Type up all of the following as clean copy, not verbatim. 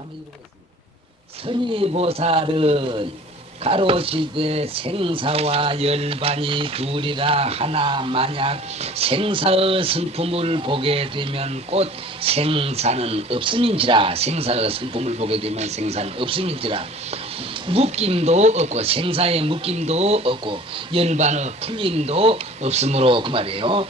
한번 읽어보겠습니다. 선의보살은 가로시되 생사와 열반이 둘이라 하나 만약 생사의 성품을 보게 되면 곧 생사는 없음인지라. 생사의 성품을 보게 되면 생사는 없음인지라. 묶임도 없고 생사의 묶임도 없고 열반의 풀림도 없으므로 그 말이에요.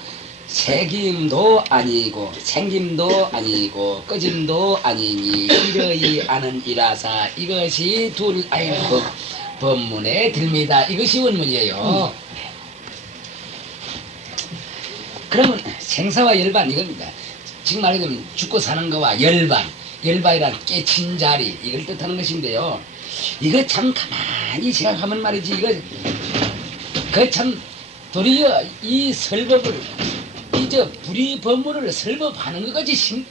새김도 아니고 생김도 아니고 꺼짐도 아니니 이러이 아는 이라사 이것이 둘 아인 법문에 듭니다. 이것이 원문이에요. 그러면 생사와 열반 이겁니다. 지금 말하자면 죽고 사는 거와 열반이란 깨친 자리 이걸 뜻하는 것인데요. 이거 참 가만히 생각하면 말이지 이거 그 참 도리어 이 설법을 저 불의 법문을 설법하는 것까지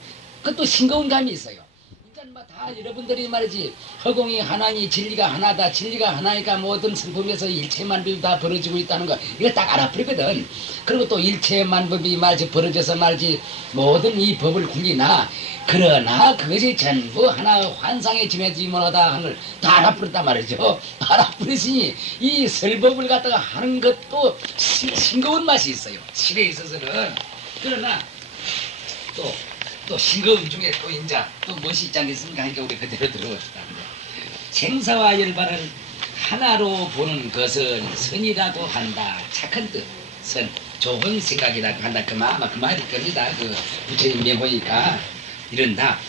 그것도 싱거운 감이 있어요. 일단 다 여러분들이 말이지 허공이 하나니 진리가 하나다. 진리가 하나니까 모든 성품에서 일체만법이 다 벌어지고 있다는 거 이거 딱 알아버리거든. 그리고 또 일체만법이 말이지 벌어져서 말이지 모든 이 법을 굴리나 그러나 그것이 전부 하나의 환상에 지매지 못하다 하는 걸 다 알아버렸단 말이죠. 알아버렸으니 이 설법을 갖다가 하는 것도 싱거운 맛이 있어요. 실에 있어서는. 그러나 또 싱거움 중에 또 인자 또 무엇이 있지 않겠습니까? 하니까 우리 그대로 들어봅시다. 생사와 열반을 하나로 보는 것은 선이라고 한다. 착한 뜻, 선, 좋은 생각이라고 한다. 아마 그 말일 겁니다. 그 부처님 명호니까 이런다.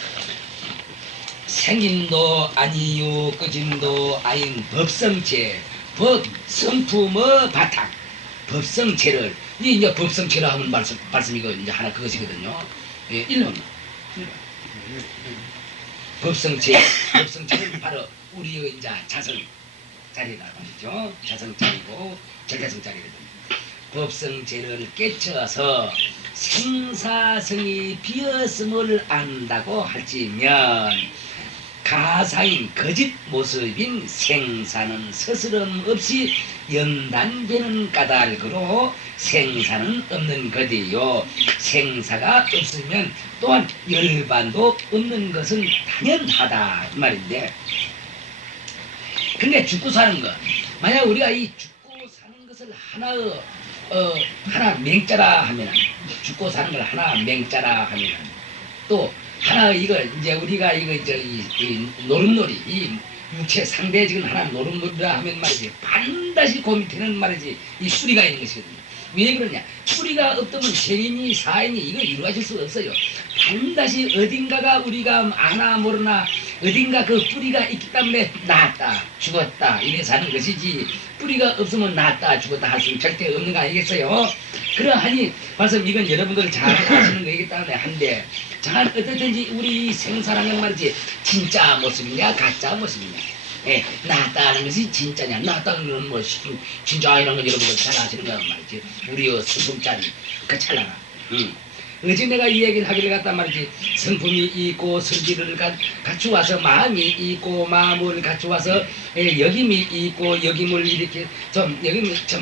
생김도 아니요 꺼짐도 아닌 법성체, 법 성품의 바탕, 법성체를 이제 법성체라 하는 말씀이고 이제 하나 그것이거든요. 예, 1번 법성체는 바로 우리의 이제 자성 자리라 말이죠. 자성 자리고 절대성 자리거든요. 법성체를 깨쳐서 생사성이 비었음을 안다고 할지면 가사인 거짓 모습인 생사는 스스럼 없이 연단되는 까닭으로 생사는 없는 것이요. 생사가 없으면 또한 열반도 없는 것은 당연하다 이 말인데, 근데 죽고 사는 것, 만약 우리가 이 죽고 사는 것을 하나 맹자라 하면, 죽고 사는 걸 하나 맹자라 하면, 또 하나 이거 이제 우리가 이거 이 노름놀이 이 육체 상대 지금 하나 노름놀이라 하면 말이지 반드시 그 밑에는 말이지 이 뿌리가 있는 것이거든요. 왜 그러냐? 뿌리가 없다면 세인이 사인이 이거 이루어질 수 없어요. 반드시 어딘가가 우리가 아나 모르나 어딘가 그 뿌리가 있기 때문에 낳았다 죽었다 이래 사는 것이지, 뿌리가 없으면 낳았다 죽었다 할 수는 절대 없는 거 아니겠어요? 그러하니 말씀 이건 여러분들 잘 아시는 거이기 때문에 한데, 자 어떻든지 우리 생사라는 말이지 진짜 모습이냐 가짜 모습이냐, 예, 낳았다는 것이 진짜냐, 낳았다는 것은 뭐 진짜이라는 건 여러분들 잘 아시는 거란 말이지. 우리의 성품짜리 그 찰나가. 어제 내가 이 얘기를 하기를 갖단 말이지. 성품이 있고 성질을 갖추어서 마음이 있고 마음을 갖추어서 여김이 있고 여김을 이렇게 좀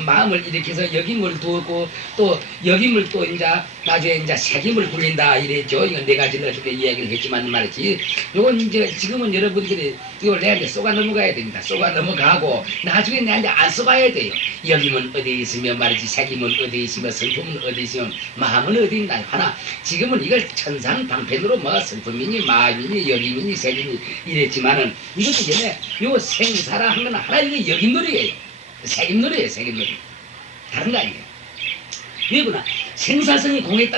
마음을 이렇게 해서 여김을 두었고 또 여김을 또 이제 나중에 이제 색임을 굴린다 이랬죠. 이건 네 가지를 어떻게 이야기를 했지만 말이지. 요건 이제 지금은 여러분들이 이걸 내한테 쏘가 넘어가야 됩니다. 쏘가 넘어가고 나중에 내한테 안 쏘가야 돼요. 여김은 어디 있으면 말이지, 색임은 어디 있으면 성품은 어디 있으면 마음은 어디 있나 하나. 지금은 이걸 천상방편으로 뭐 성품이니 마음이니 여김이니 색임이 이랬지만은 이것도 전에 요 생사라 한 건 하나 이거 여김놀이에요. 색임놀이에요. 색임놀이. 다른 거 아니에요. 왜구나? 생사성이 공이기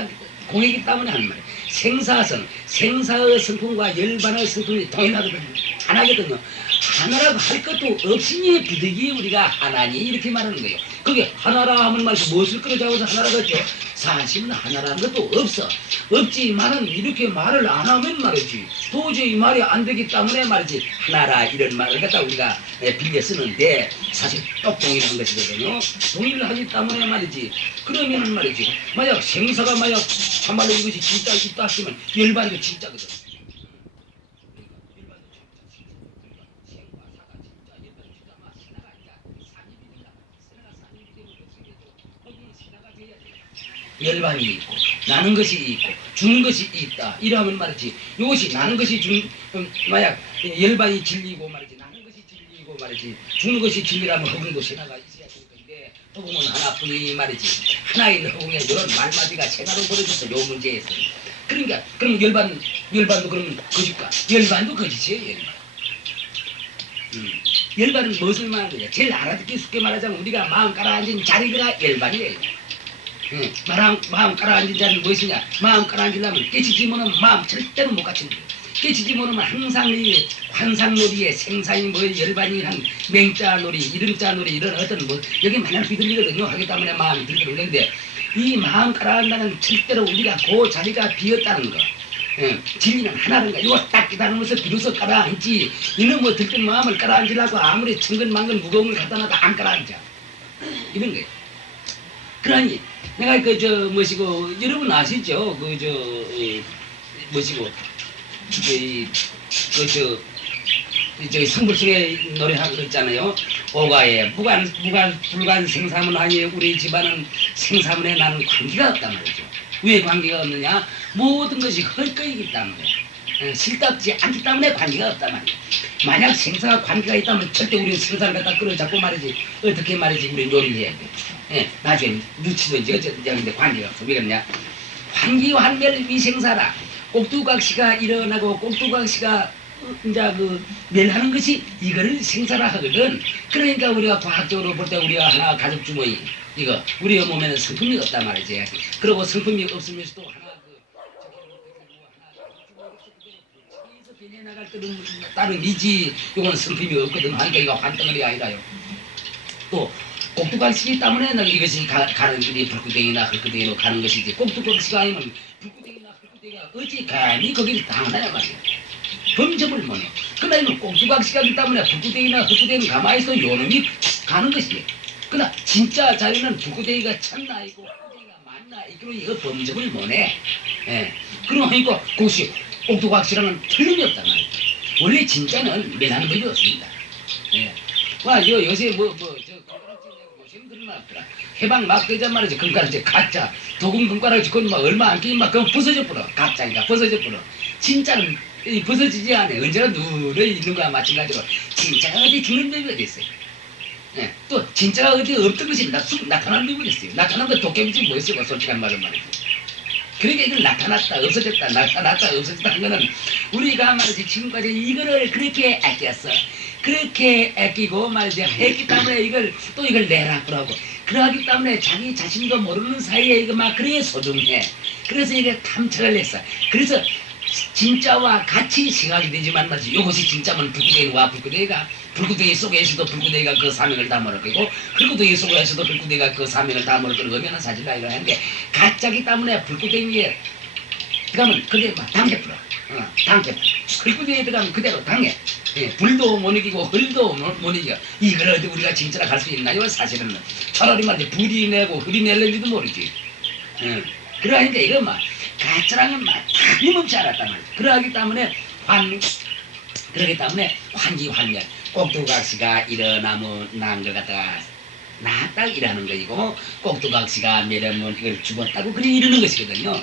때문에 하는 말이에요. 생사성, 생사의 성품과 열반의 성품이 동일하거든요. 하나거든요. 하나라고 할 것도 없으니 부득이 우리가 하나니 이렇게 말하는 거예요. 그게 하나라 하면 말이지 무엇을 끌어잡아서 하나라고 했죠? 사실은 하나라는 것도 없지만은 이렇게 말을 안 하면 말이지 도저히 말이 안 되기 때문에 말이지 하나라 이런 말을 갖다 우리가 빌려 쓰는데 사실 똑 동일한 것이거든요. 동일을 하기 때문에 말이지. 그러면은 말이지 만약 생사가 만약 참말로 이것이 진짜 있다 하시면 열반도 진짜거든. 열반이 있고 나는 것이 있고 죽는 것이 있다 이러면 말이지 이것이 나는 것이 만약 열반이 진리고 말이지 나는 것이 진리고 말이지 죽는 것이 진리라면 허공도 신화가 있어야 될 건데 허공은 하나뿐이 말이지 하나의 허공에 이런 말마디가 세가로 벌어졌어 요 문제에서 그러니까 그럼 열반도 그러면 거짓가 열반도 거짓이에요 열반은 무엇을 말하는 거냐 제일 알아듣기 쉽게 말하자면 우리가 마음 깔아앉은 자리가 열반이에요 마음 깔아앉은 자리는 무엇이냐 마음 깔아앉으려면 깨치지 못하면 마음 절대로 못 갖춘다 깨치지 못하면 항상 이 환상놀이에 생산이 뭐 열반이 한 맹자놀이 이름자놀이 이런 어떤 뭐 여기 맨날 비들리거든요 하기 때문에 마음이 들거든요 이 마음 깔아앉다는 절대로 우리가 그 자리가 비었다는 거 진리는 하나인가 이거 딱 깨달으면서 비로소 깔아앉지 이놈 뭐 들뜬 마음을 깔아앉으려고 아무리 천근만근 무거운 걸 갖다 놔도 안 깔아앉아 이런 거예요 그러니 내가 뭐시고 여러분 아시죠 뭐시고 성불승에 노래하고 그랬잖아요 오가에 불간 생사문하니 우리 집안은 생사문에 나는 관계가 없단 말이죠 왜 관계가 없느냐 모든 것이 헐거이기 때문에 실답지 않기 때문에 관계가 없단 말이에요 만약 생사가 관계가 있다면 절대 우리는 생사를 갖다 끌어잡고 말이지 어떻게 말이지 우리 놀이를 해야 돼 나중에 누치든지 어쨌든지 하는데 관계가 없어 왜 그러냐 환기환멸 위생사라 꼭두각시가 일어나고 꼭두각시가 이제 멸하는 것이 이거를 생사라 하거든 그러니까 우리가 과학적으로 볼 때 우리가 하나 가족 주머니 이거 우리의 몸에는 성품이 없단 말이지 그리고 성품이 없으면서도 하나 변해나갈 때는 다른 이지 이건 성품이 없거든 하니까 이거 환덩어리 아니라요 또 꼭두각시기 때문에 이것이 가는 길이 불구덩이나 흙구덩이로 가는 것이지 꼭두각시가 아니면 불구덩이나 흙구덩이가 어찌 감히 거기를 당하냐 말이야 범접을 못해 그러나 이건 꼭두각시가 있기 때문에 불구덩이나 흙구덩이는 가만히 있어 요놈이 가는 것이에요 그러나 진짜 자리는 불구덩이가 참나 있고 흙구덩이가 맞나 이거 이거 범접을 못해 그러니까 그것이 꼭두각시랑은 틀림이 없단 말이야 원래 진짜는 멸하는 법이 없습니다 요새 요새는 그러나 해방 막 되잔 말이지 금가락지 가짜 도금 금가락지 그건 막 얼마 안 끼니 막 그건 부서져 버려 가짜니까 부서져 버려 진짜는 부서지지 않아 언제나 누르 있는 거야 마찬가지로 진짜가 어디 죽는 법이 어디 있어요 또 진짜가 어디 없던 것이 나타나는 법이 있어요 나타난 거 도깨비지 뭐였어요 솔직한 말은 말이지 그러니까 이걸 나타났다 없어졌다 나타났다 없어졌다 한 거는 우리가 말이지 지금까지 이거를 그렇게 아꼈어 그렇게 아끼고 말이지 했기 때문에 이걸 내라 그러고 그러기 때문에 자기 자신도 모르는 사이에 이거 막 그래 소중해 그래서 이게 탐착을 했어 그래서 진짜와 같이 생각이 되지만 말이지 이것이 진짜면 불구덩이 속에서도 불구덩이가 그 사명을 담을 거고 흙구덩이 속에서도 불구덩이가 그 사명을 담을 거고 의미는 사실 다 이러는데 가짜기 때문에 불구덩이에 들어가면 그대로 막 당겨버려 당겨 흙구덩이에 들어가면 그대로 당해 불도 못 이기고 흙도 못 이겨 이걸 어디 우리가 진짜로 갈 수 있나요 사실은 차라리 말이지 불이 내고 흙이 낼는지도 모르지 그러니까 이거 막 가짜랑은 막 틀림없이 알았단 말이야 그러기 때문에 그러기 때문에 환기환멸 꼭두각시가 일어나면 난 걸 갖다가 나딱 일하는 거이고 꼭두각시가 멸하면 이걸 죽었다고 그래 이러는 것이거든요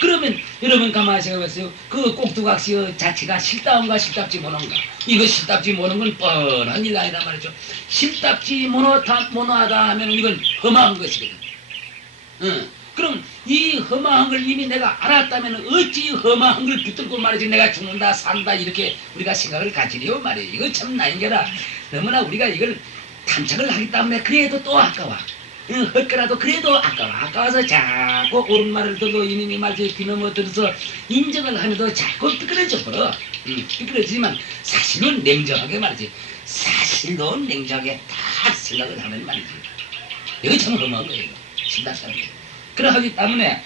그러면 여러분 가만히 생각해보세요 그 꼭두각시 자체가 실다운가 실답지 못한가 이거 실답지 못한 건 뻔한 일 아니다 말이죠 실답지 못하다 하면 이건 험한 것이거든 그럼 이 험한 걸 이미 내가 알았다면 어찌 험한 걸 붙들고 말이지 내가 죽는다 산다 이렇게 우리가 생각을 가지려 말이에요 이거 참 나인게라 너무나 우리가 이걸 탐착을 하기 때문에 그래도 또 아까워 헐거라도 그래도 아까워서 자꾸 옳은 말을 듣고 이놈이 말이지 귀넘어 들어서 인정을 하면서 자꾸 삐끄러져 버려 삐끄러지지만 사실은 냉정하게 말이지 사실도 냉정하게 딱 생각을 하면 말이지 이거 참 험한 거예요 신다사람 그러기 때문에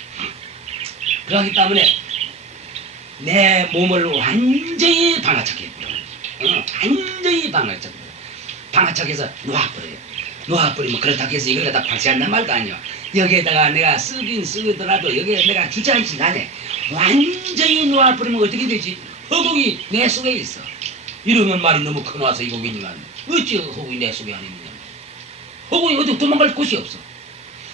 내 몸을 완전히 방아착해버려 완전히 방아착해서 놓아버리면 그렇다고 해서 이걸 갖다 박시한단 말도 아니야 여기에다가 내가 쓰긴 쓰더라도 여기에 내가 주저앉지 않네 완전히 놓아버리면 어떻게 되지 허공이 내 속에 있어 이러면 말이 너무 커나와서 이거기니까 어찌 허공이 내 속에 안 있느냐 허공이 어디 도망갈 곳이 없어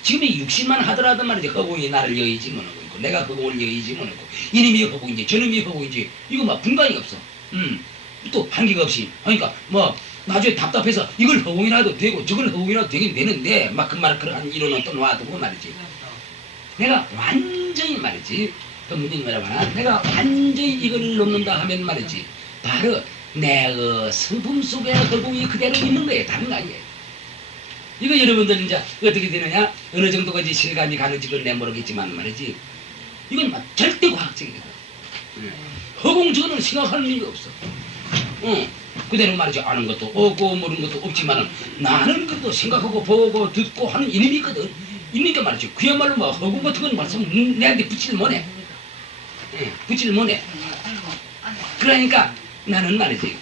지금 이 60만 하더라도 말이지 허공이 나를 여의지 못하고 있고 내가 허공을 여의지 못하고 이놈이 허공인지 저놈이 허공인지 이거 막 분간이 없어. 또 한계가 없이 그러니까 뭐 나중에 답답해서 이걸 허공이라도 되고 저걸 허공이라도 되긴 되는데 막 그 말 그런 이론은 또 놔두고 말이지. 내가 완전히 말이지 그 문제는 뭐라고 하나 내가 완전히 이걸 놓는다 하면 말이지 바로 내 성품 속에 허공이 그대로 있는 거예요. 다른 거 아니에요. 이거 여러분들 이제 어떻게 되느냐 어느 정도까지 실감이 가는지 그건 내 모르겠지만 말이지 이건 막 절대 과학적이거든. 허공 저거는 생각하는 일이 없어. 그대로 말이지 아는 것도 없고 모르는 것도 없지만은 나는 그래도 생각하고 보고 듣고 하는 이름이 있거든. 있으니까 말이지 그야말로 뭐 허공 같은 건 말씀 내한테 붙이질 못해. 붙이질 못해. 그러니까 나는 말이지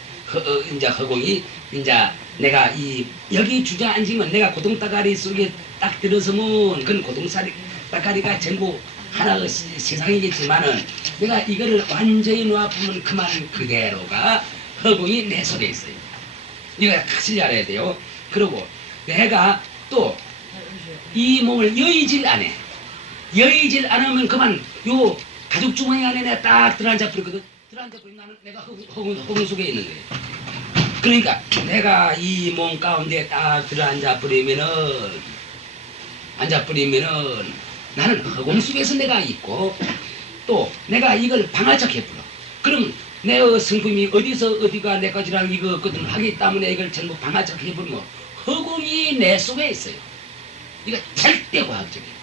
이제 허공이 이제 내가 이 여기 주저앉으면 내가 고동따가리 속에 딱 들어서면 그건 고동따가리가 전부 하나의 세상이겠지만은 내가 이거를 완전히 놔보면 그만 그대로가 허공이 내 속에 있어요. 이거 같이 알아야 돼요. 그리고 내가 또 이 몸을 여의질 안 해. 여의질 않으면 그만 요 가죽 주머니 안에 내가 딱 들어앉아 버리거든. 들어앉아 버리면 나는 내가 허공 속에 있는 거예요. 그러니까 내가 이 몸 가운데 딱 들어앉아 버리면은 나는 허공 속에서 내가 있고 또 내가 이걸 방아착해 불러. 그럼 내 성품이 어디서 어디가 내 것이랑 이거 없거든 하기 때문에 이걸 전부 방아착해 부르면 허공이 내 속에 있어요. 이거 절대 과학적이에요.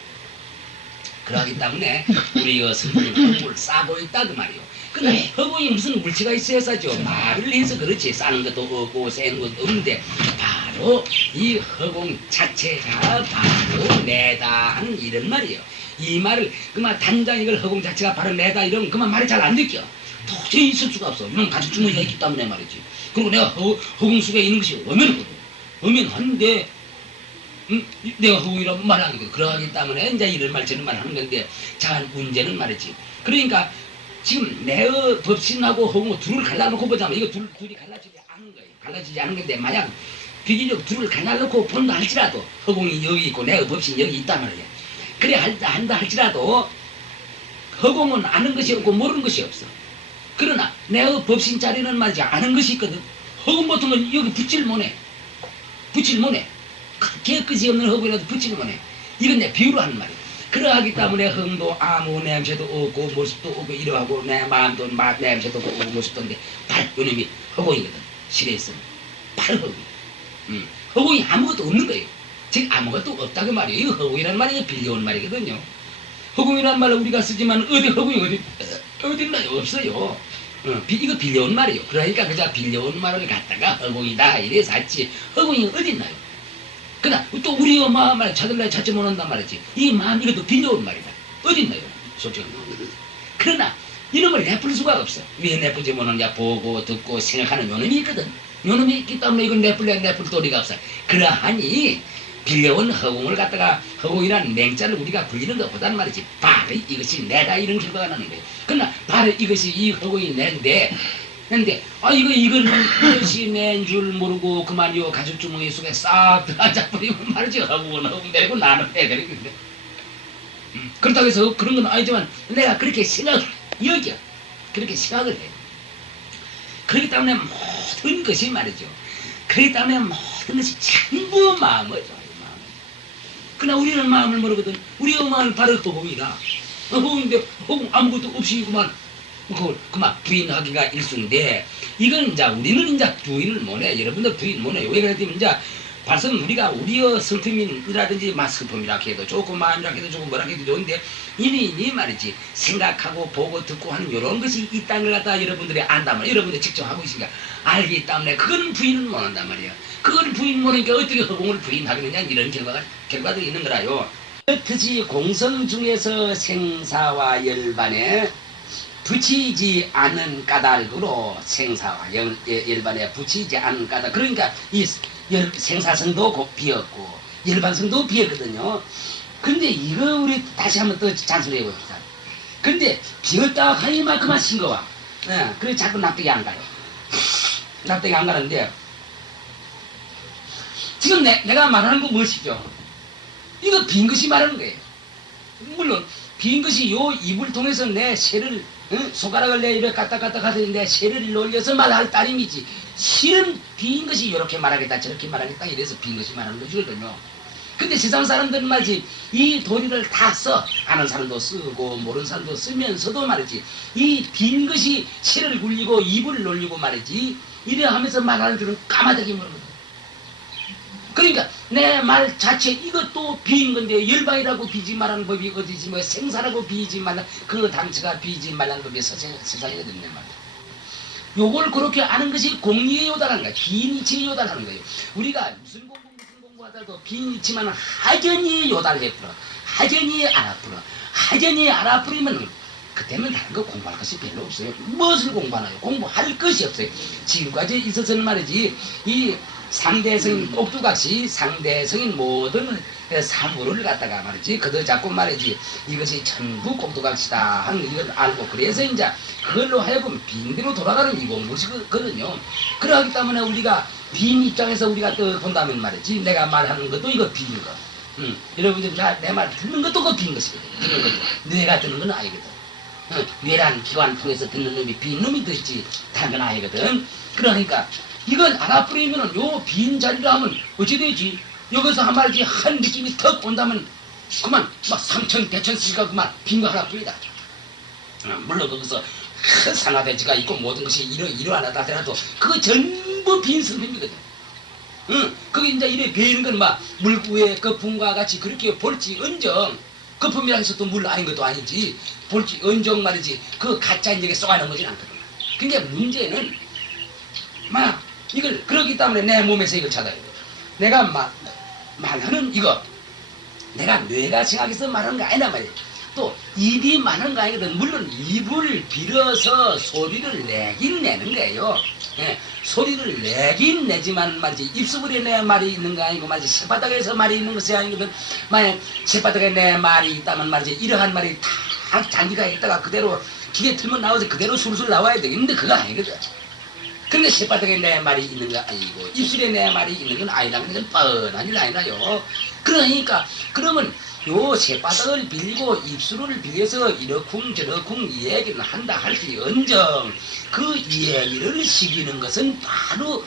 그러기 때문에 우리 성품이 허공을 싸고 있다 그 말이에요. 근데 허공이 무슨 물체가 있어야 싸죠. 말을 해서 그렇지 싸는 것도 없고 새는 것도 없는데 바로 이 허공 자체가 바로 내다 하는 이런 말이에요. 이 말을 그만 단장 이걸 허공 자체가 바로 내다 이러면 그만 말이 잘 안 느껴. 도저히 있을 수가 없어. 이런 가죽 주머니가 있기 때문에 말이지. 그리고 내가 허공 속에 있는 것이 엄연한데 내가 허공이라고 말하는 거야. 그러기 때문에 이제 이런 말 저런 말 하는 건데 자 문제는 말이지. 그러니까 지금 내 법신하고 허공 둘을 갈라놓고 보자면 이거 둘이 갈라지지 않은 거예요. 갈라지지 않은 건데 만약 비교적 둘을 갈라놓고 본다 할지라도 허공이 여기 있고 내 법신이 여기 있단 말이야. 그래 한다 할지라도 허공은 아는 것이 없고 모르는 것이 없어. 그러나 내 법신 자리는 말이지 아는 것이 있거든. 허공 같은 건 여기 붙질 못해. 깨끗이 없는 허공이라도 붙질 못해. 이건 내 비유로 하는 말이야. 그러하기 때문에 흥도 아무 냄새도 없고 모습도 없고 이러하고 내 마음도 냄새도 없고 모습도 없는데 바로 요놈이 허공이거든. 실에 있으면 바로 허공. 허공이 아무것도 없는 거예요. 즉 아무것도 없다고 말이에요. 이거 허공이라는 말이 빌려온 말이거든요. 허공이라는 말을 우리가 쓰지만 어디 허공이 어딨나요? 없어요. 이거 빌려온 말이에요. 그러니까 그저 빌려온 말을 갖다가 허공이다 이래 샀지 허공이 어딨나요? 그러나 또 우리의 마음을 찾을래 찾지 못한단 말이지. 이 마음 이것도 빌려온 말이다. 어딨나요? 솔직히. 그러나 이놈을 내풀 수가 없어. 왜 내풀지 못하느냐 보고 듣고 생각하는 요놈이 있거든. 요놈이 있기 때문에 이건 내풀 도리가 없어. 그러하니 빌려온 허공을 갖다가 허공이라는 맹자를 우리가 굴리는 것보다는 말이지 바로 이것이 내다 이런 결과가 나는 거예요. 그러나 바로 이것이 이 허공이 내인데 근데 이것이 낸 줄 모르고 그만 요 가죽 주머니 속에 싹 들어앉아 버리면 말이지 허공은 허공 되고 나는 해드리는데 그렇다고 해서 그런 건 아니지만 내가 그렇게 생각을 여겨. 그렇게 생각을 해. 그렇기 때문에 모든 것이 말이죠. 그렇기 때문에 모든 것이 전부 마음이죠. 그러나 우리는 마음을 모르거든. 우리의 마음은 바로 허공이다. 허공인데 허공 아무것도 없이 그만 부인하기가 일순데 이건 이제 우리는 이제 부인을 못해. 여러분들 부인 못해요. 왜 그랬냐면 이제 발성 우리가 우리의 성품이라든지 성품이라 해도 좋고 마음이라 해도 좋고 뭐라 해도 좋은데 이니 말이지 생각하고 보고 듣고 하는 이런 것이 있다는 걸 갖다 여러분들이 안단 말이야. 여러분들이 직접 하고 있으니까 알기 때문에 그건 부인은 못한단 말이야. 그걸 부인 못하니까 어떻게 허공을 부인하겠느냐 이런 결과도 있는 거라요. 특히 공성 중에서 생사와 열반에 붙이지 않은 까닭으로 생사와 열반에 붙이지 않은 까닭. 그러니까 이 생사성도 곧 비었고 열반성도 비었거든요. 근데 이거 우리 다시 한번 또 잔소리해 봅시다. 근데 비었다 하니만큼만 싱거워. 그래 자꾸 납득이 안 가요. 납득이 안 가는데 지금 내가 말하는 거 무엇이죠? 이거 빈 것이 말하는 거예요. 물론 빈 것이 요 입을 통해서 내 쇠를 손가락을 내 입에 까딱 하더니 내 쇠를 놀려서 말할 따름이지, 실은 빈 것이 이렇게 말하겠다 저렇게 말하겠다 이래서 빈 것이 말하는 것이거든요. 근데 세상 사람들은 말이지 이 도리를 다 써. 아는 사람도 쓰고 모르는 사람도 쓰면서도 말이지 이 빈 것이 쇠를 굴리고 입을 놀리고 말이지 이래 하면서 말하는 줄은 까마득히 모르거든. 그러니까 내 말 자체 이것도 빈 건데 열방이라고 비지 말하는 법이 어디지, 뭐 생사라고 비지 말라 그 당처가 비지 말라는 법이 세상이거든요 말이야. 요걸 그렇게 아는 것이 공리의 요다라는 거야. 빈 이치의 요다라는 거예요. 우리가 무슨 공부하다도 빈 이치만 하견이 요달해버려, 하견이 알아버려, 하견이 알아버리면 그때는 다른 거 공부할 것이 별로 없어요. 무엇을 공부하나요? 공부할 것이 없어요. 지금까지 있어서는 말이지 이 상대성인 꼭두각시 상대성인 모든 사물을 갖다가 말이지 그도 자꾸 말이지 이것이 전부 꼭두각시다 하는 이걸 알고 그래서 이제 그걸로 하여금 빈대로 돌아가는 이 공부시거든요. 그러기 때문에 우리가 빈 입장에서 우리가 또 본다면 말이지 내가 말하는 것도 이거 빈 거. 여러분들 내 말 듣는 것도 그 빈 것이거든. 듣는 것도 뇌가 듣는 건 아니거든. 뇌란 기관 통해서 듣는 놈이 빈 놈이 듣지 다른 건 아니거든. 그러니까 이걸 알아버리면은 요 빈 자리로 하면 어찌 되지? 여기서 한 말이지 한 느낌이 턱 온다면 그만 막 삼천 대천 쓰니까 그만 빈 거 하나 뿐이다. 물론 거기서 큰 상하대지가 있고 모든 것이 이러하다 하더라도 그거 전부 빈 성품이거든. 그게 이제 이래 베이는 건 막 물 위에 거품과 같이 그렇게 볼지 언정 거품이라 해서 또 물 아닌 것도 아니지 볼지 언정 말이지 그 가짜 인정에 쏘아놓은 거진 않거든. 근데 문제는 막 이걸 그렇기 때문에 내 몸에서 이걸 찾아야 돼. 내가 말하는 이거 내가 뇌가 생각해서 말하는 거 아니란 말이야. 또 입이 말하는 거 아니거든. 물론 입을 빌어서 소리를 내긴 내는 거예요. 예, 소리를 내긴 내지만 말이지 입수불에 내 말이 있는 거 아니고 말이지 쇠바닥에서 말이 있는 것이 아니거든. 만약 쇠바닥에 내 말이 있다면 말이지 이러한 말이 다 장기가 있다가 그대로 기계 틀면 나오지 그대로 술술 나와야 되겠는데 그거 아니거든. 근데 쇠바닥에 내 말이 있는 거 아니고 입술에 내 말이 있는 건 아니라는 건 뻔한 일 아니라요. 그러니까 그러면 요 쇠바닥을 빌리고 입술을 빌려서 이러쿵 저러쿵 얘기를 한다 할지언정 그 얘기를 시키는 것은 바로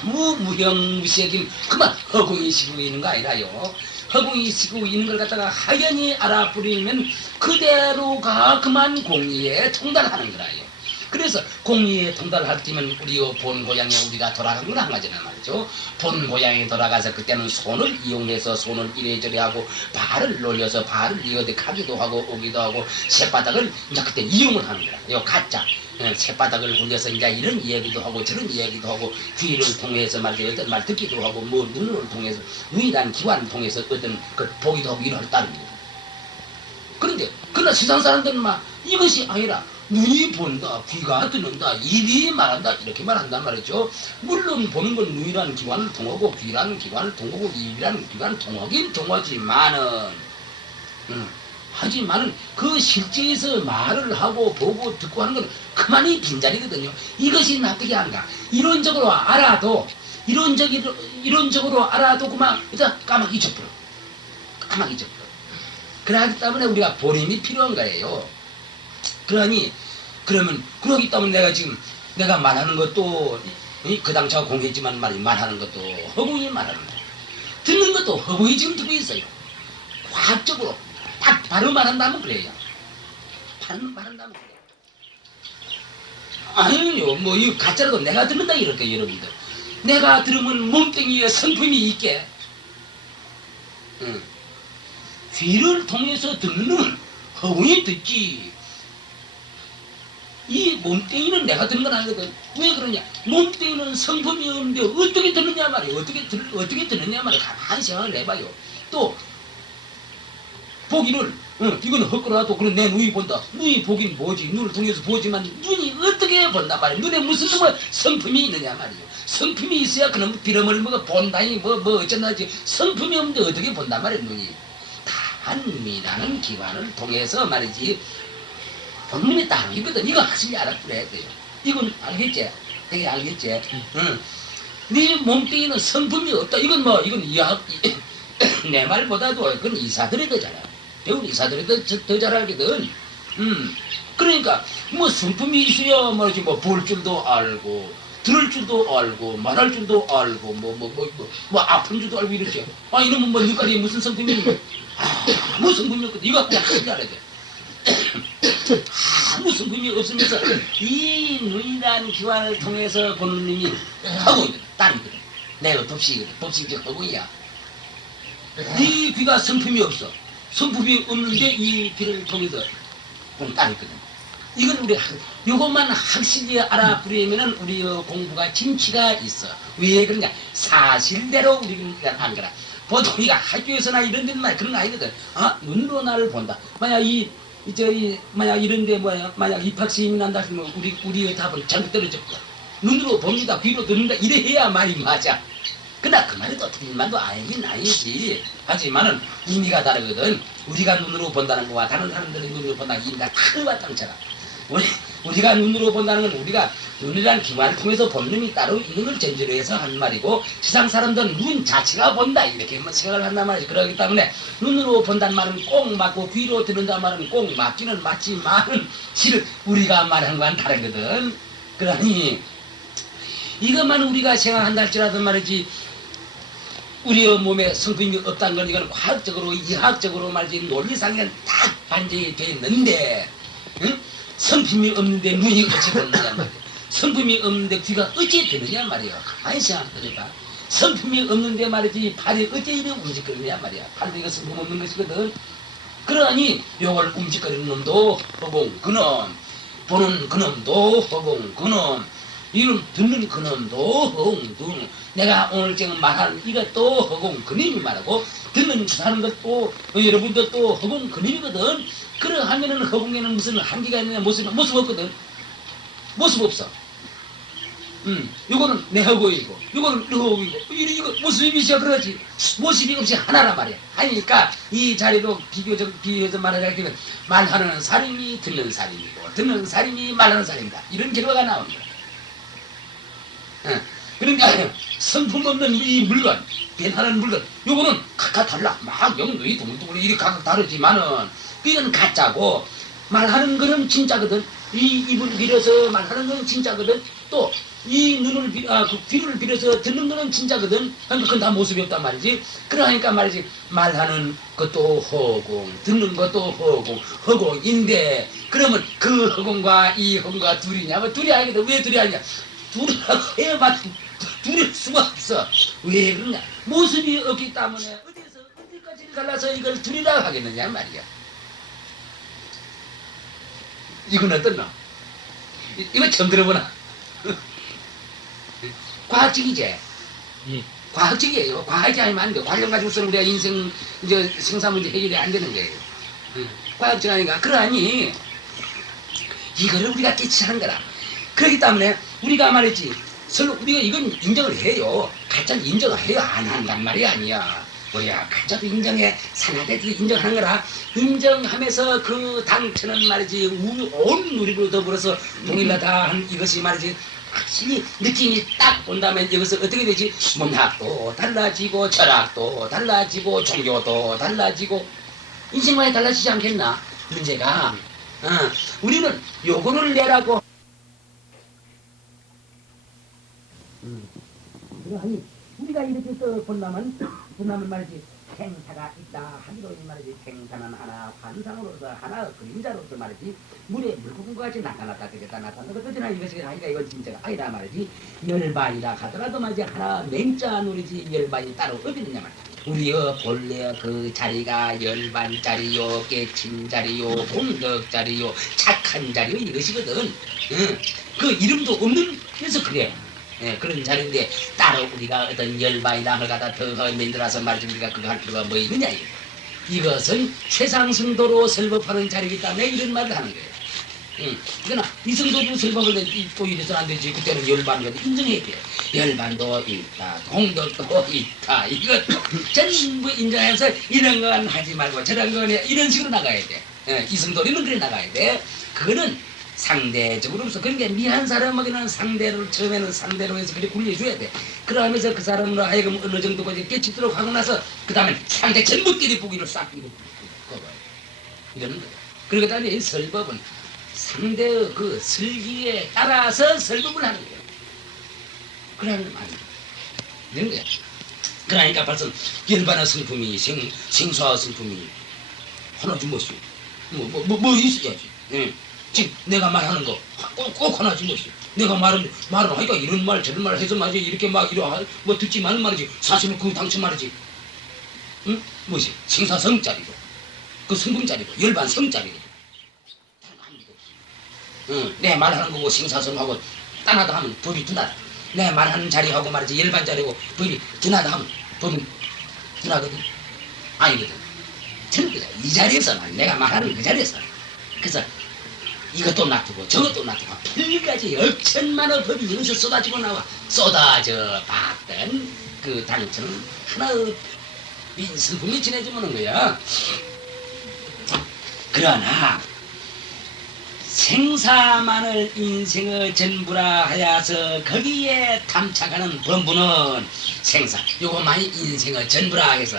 아무 무형무색인 그만 허공이 시키고 있는 거 아니라요. 허공이 시키고 있는 걸 갖다가 하연히 알아버리면 그대로가 그만 공리에 통달하는 거라요. 그래서 공리에 통달할 때면 우리 본 고향에 우리가 돌아간 건 한 가지나 말이죠. 본 고향에 돌아가서 그때는 손을 이용해서 손을 이래저래 하고 발을 놀려서 발을 이어대 가기도 하고 오기도 하고 쇳바닥을 이제 그때 이용을 하는 거야. 요 가짜 쇳바닥을 굴려서 이제 이런 얘기도 하고 저런 얘기도 하고 귀를 통해서 말이죠. 어떤 말 듣기도 하고 뭐 눈을 통해서 눈이라는 기관을 통해서 어떤 그 보기도 하고 이럴 따릅니다. 그런데 그러나 세상 사람들은 막 이것이 아니라 눈이 본다, 귀가 듣는다, 입이 말한다 이렇게 말한단 말이죠. 물론 보는 건 눈이라는 기관을 통하고 귀라는 기관을 통하고 입이라는 기관을 통하긴 통하지만은 하지만은 그 실제에서 말을 하고 보고 듣고 하는 건 그만이 빈자리거든요. 이것이 납득이 안 가. 이론적으로 알아도 이론적으로 알아도 그만 일단 까마귀 잊어버려. 까마귀 잊어버려. 그러기 때문에 우리가 보림이 필요한 거예요. 그러기 때문에 내가 말하는 것도 그 당시와 공개했지만 말하는 것도 허공이 말하는 거예요. 듣는 것도 허공이 지금 듣고 있어요. 과학적으로 딱 바로 말한다면 그래요. 말한다면 그래요. 아니요, 뭐 이 가짜라도 내가 듣는다 이럴게요, 여러분들. 내가 들으면 몸뚱이에 성품이 있게. 귀를 통해서 듣는 허공이 듣지. 이 몸뚱이는 내가 듣는 건 아니거든. 왜 그러냐? 몸뚱이는 성품이 없는데 어떻게 듣느냐 말이에요. 어떻게 듣느냐 말이에요. 가만히 생각을 해봐요. 또 보기를 이건 헛거라도 그런 내 눈이 본다. 눈이 보긴 뭐지. 눈을 통해서 보지만 눈이 어떻게 본단 말이에요. 눈에 무슨 성품이 있느냐 말이에요. 성품이 있어야 그놈 빌어먹을 뭐가 본다니 뭐 어쩌나지. 성품이 없는데 어떻게 본단 말이에요. 눈이. 한미라는 기관을 통해서 말이지 본능이 따르거든. 이거 확실히 알아버려야 돼요. 이건 알겠지? 되게 알겠지? 네 몸뚱이는 성품이 없다. 이건 내 말보다도 그건 이사들이 더 잘해. 배운 이사들이 더 잘하거든. 그러니까 뭐 성품이 있어야 말이지 뭐 볼 줄도 알고 들을 줄도 알고 말할 줄도 알고 뭐 아픈 줄도 알고 이러지. 아 이러면 뭐 너까지 무슨 성품이 있는 아무 성품이 없거든. 이거 그냥 하지 않아야 돼. 아무 성품이 없으면서 이 눈이란 기관을 통해서 보는 놈이 허공이거든. 딸이거든. 내가 법식이거든. 법식이 허공이야. 이 귀가 성품이 없어. 성품이 없는데 이 귀를 통해서 보는 딸이거든. 이건 우리 요것만 확실히 알아버리면은 우리 공부가 진치가 있어. 왜 그러냐? 사실대로 우리가 안 거라. 보통 우리가 학교에서나 이런 데는 말 그런 거 아니거든. 아 눈으로 나를 본다. 만약 만약 이런데 만약 입학시험이 난다 하면 우리의 답은 잘못 떨어졌고 눈으로 봅니다. 귀로 듣는다. 이래 해야 말이 맞아. 그러나 그 말이 또 틀린 말도 아니긴 아니지. 하지만은 의미가 다르거든. 우리가 눈으로 본다는 거와 다른 사람들이 눈으로 본다는 의미가 하늘과 땅차가. 우리가 눈으로 본다는 건 우리가 눈이란 기관을 통해서 본 놈이 따로 있는 걸 전제로 해서 한 말이고 세상 사람들은 눈 자체가 본다 이렇게 생각을 한단 말이지. 그렇기 때문에 눈으로 본다는 말은 꼭 맞고 귀로 듣는다는 말은 꼭 맞기는 맞지만 실은 우리가 말하는 건 다르거든. 그러니 이것만 우리가 생각한다 할지라도 말이지 우리의 몸에 성품이 없다는 건 이건 과학적으로 이학적으로 말이지 논리상에는 딱 반증이 돼 있는데 응? 성품이 없는데 눈이 어찌 보느냐 말이야. 성품이 없는데 귀가 어찌 되느냐 말이야. 가만히 생각해보니까 성품이 없는데 말이지 발이 어찌 이렇게 움직이느냐 말이야. 발도 이거 성품 없는 것이거든. 그러니 요걸 움직이는 놈도 허공 그놈, 보는 그놈도 허공 그놈, 이름 듣는 그놈도 허공 그놈. 내가 오늘 지금 말하는 이것도 허공 그놈이 말하고 듣는 하는 것도 여러분도 또 허공 그놈이거든. 그러하면은 허공에는 무슨 한계가 있느냐 모습 없거든. 모습 없어. 요거는 내 허공이고 요거는 너 허공이고 이거 모습이 있어 그러지. 모습이 없이 하나란 말이야. 하니까 이 자리도 비교해서 말하자면 말하는 사람이 듣는 사람이고 듣는 사람이 말하는 사람이다. 이런 결과가 나옵니다. 그러니까 성품 없는 이 물건, 변하는 물건, 요거는 각각 달라. 막 영도이 동동이 이렇게 각각 다르지만은 이건 가짜고 말하는 거는 진짜거든. 이 입을 빌어서 말하는 거는 진짜거든. 또 이 눈을 그 귀를 빌어서 듣는 거는 진짜거든. 그러니까 그건 다 모습이 없단 말이지. 그러니까 말이지 말하는 것도 허공, 듣는 것도 허공, 허공인데 그러면 그 허공과 이 허공과 둘이냐? 뭐 둘이 아니거든. 왜 둘이 아니냐? 둘이라고 해야만 둘일 수가 없어. 왜 그러냐? 모습이 없기 때문에 어디까지 갈라서 이걸 둘이라고 하겠느냐 말이야. 이건 어떻나? 이거 처음 들어보나? 과학적이지? 예. 과학적이에요. 과학이 아니면 안 돼. 관련 가지고서는 우리가 인생 이제 생사 문제 해결이 안 되는 거예요. 과학적 아닌가? 그러니 이거를 우리가 깨치하는 거라. 그렇기 때문에 우리가 말했지. 서로 우리가 이건 인정을 해요. 가짜는 인정을 해요. 안 한단 말이 아니야. 뭐야 가짜도 인정해. 산하대도 인정하는 거라. 인정하면서 그 당처는 말이지 온 우리로 더불어서 동일하다 한 이것이 말이지 확실히 느낌이 딱 본다면 이것은 어떻게 되지? 문학도 달라지고 철학도 달라지고 종교도 달라지고 인생만이 달라지지 않겠나? 문제가 우리는 요거를 내라고 그러니 우리가 이렇게 본다면 말이지 행사가 있다 하기로 말이지 행사는 하나 환상으로서 하나 그림자로서 말이지 물에 물고기와 같이 나타났다 그랬다 나타났다 그러나 이것이 아니라 이건 진짜가 아니라 말이지 열반이라 하더라도 말이지 하나 맹자 놀이지 열반이 따로 어디느냐 말이야. 우리의 본래 그 자리가 열반자리요 깨침자리요 공덕자리요 착한 자리요 이것이거든. 그 이름도 없는 그래서 그래. 그런 자리인데 따로 우리가 어떤 열반이나 걸 갖다 더 만들어서 말이지 우리가 그거 할 필요가 뭐 있느냐 이거. 이것은 최상승도로 설법하는 자리이기 때문에 이런 말을 하는 거예요. 그러나 이승도도 설법을 또 이래서는 안 되지. 그때는 열반을 인정해야 돼. 열반도 있다 공덕도 있다 이것도 전부 인정해서 이런 건 하지 말고 저런 건 이런 식으로 나가야 돼. 이승도리는 그래 나가야 돼. 그거는 상대적으로서 그러니까 미한 사람에게는 상대를 처음에는 상대로 해서 그렇게 굴려줘야 돼. 그러면서 그 사람으로 하여금 어느 정도까지 깨치도록 하고 나서 그 다음에 상대 전부끼리 보기를 싹 이러고 이러는 거야. 그리고 다음에 이 설법은 상대의 그 설기에 따라서 설법을 하는 거야. 그러는 말이야. 이런 거야. 그러니까 벌써 열반의 성품이 생사의 성품이 하나지 뭐지? 뭐 있어야지. 응. 지금 내가 말하는 거 꼭 하나지 뭐지? 내가 말을 하니까 이런 말 저런 말 해서 말이지 이렇게 막 뭐 듣지 말는 말이지. 사실은 그 당시 말이지. 응? 뭐지? 생사성짜리고 그 성품짜리고 열반 성짜리고. 응. 내 말하는 거고 생사성하고 따나다 하면 법이 드나다. 내 말하는 자리하고 말이지 열반 자리고 법이 드나다 하면 법이 드나거든. 아니거든. 저는 이 자리에서만 내가 말하는 그 자리에서 그래서 이것도 놔두고 저것도 놔두고 별가지 억천만의 법이 여기서 쏟아지고 나와 쏟아져 봤던 그 당처는 하나의 민슬픔이 지내주는 거야. 그러나 생사만을 인생의 전부라 하여서 거기에 탐착하는 범부는 생사 요거만이 인생의 전부라 해서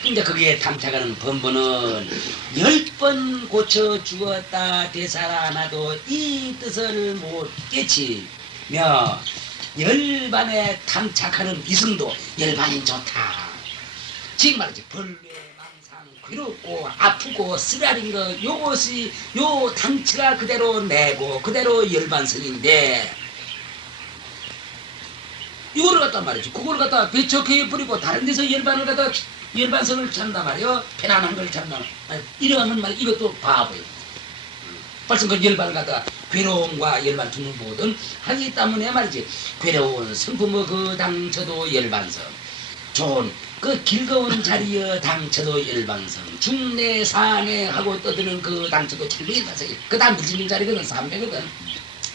근데 거기에 탐착하는 범부는 10번 고쳐 죽었다 되살아나도 이 뜻을 못 깨치며 열반에 탐착하는 이승도 열반이 좋다. 지금 말이지 벌레 망상 괴롭고 아프고 쓰라린 거 요것이 요 당치가 그대로 내고 그대로 열반성인데 이거를 갖다 말이지 그걸 갖다 배척해 버리고 다른 데서 열반을 갖다 열반성을 찾는단 말이요. 편안한 걸 찾는단 말이요. 이러면 말이야 이것도 바보예요. 벌써 그 열반을 갖다가 괴로움과 열반 두는 보거든 하기 때문에 말이지 괴로운 성품의 그 당처도 열반성 좋은 그 즐거운 자리에 당처도 열반성 중내 사내 하고 떠드는 그 당처도 절로 열반성이 그 다음 늦은 자리거든 삼배거든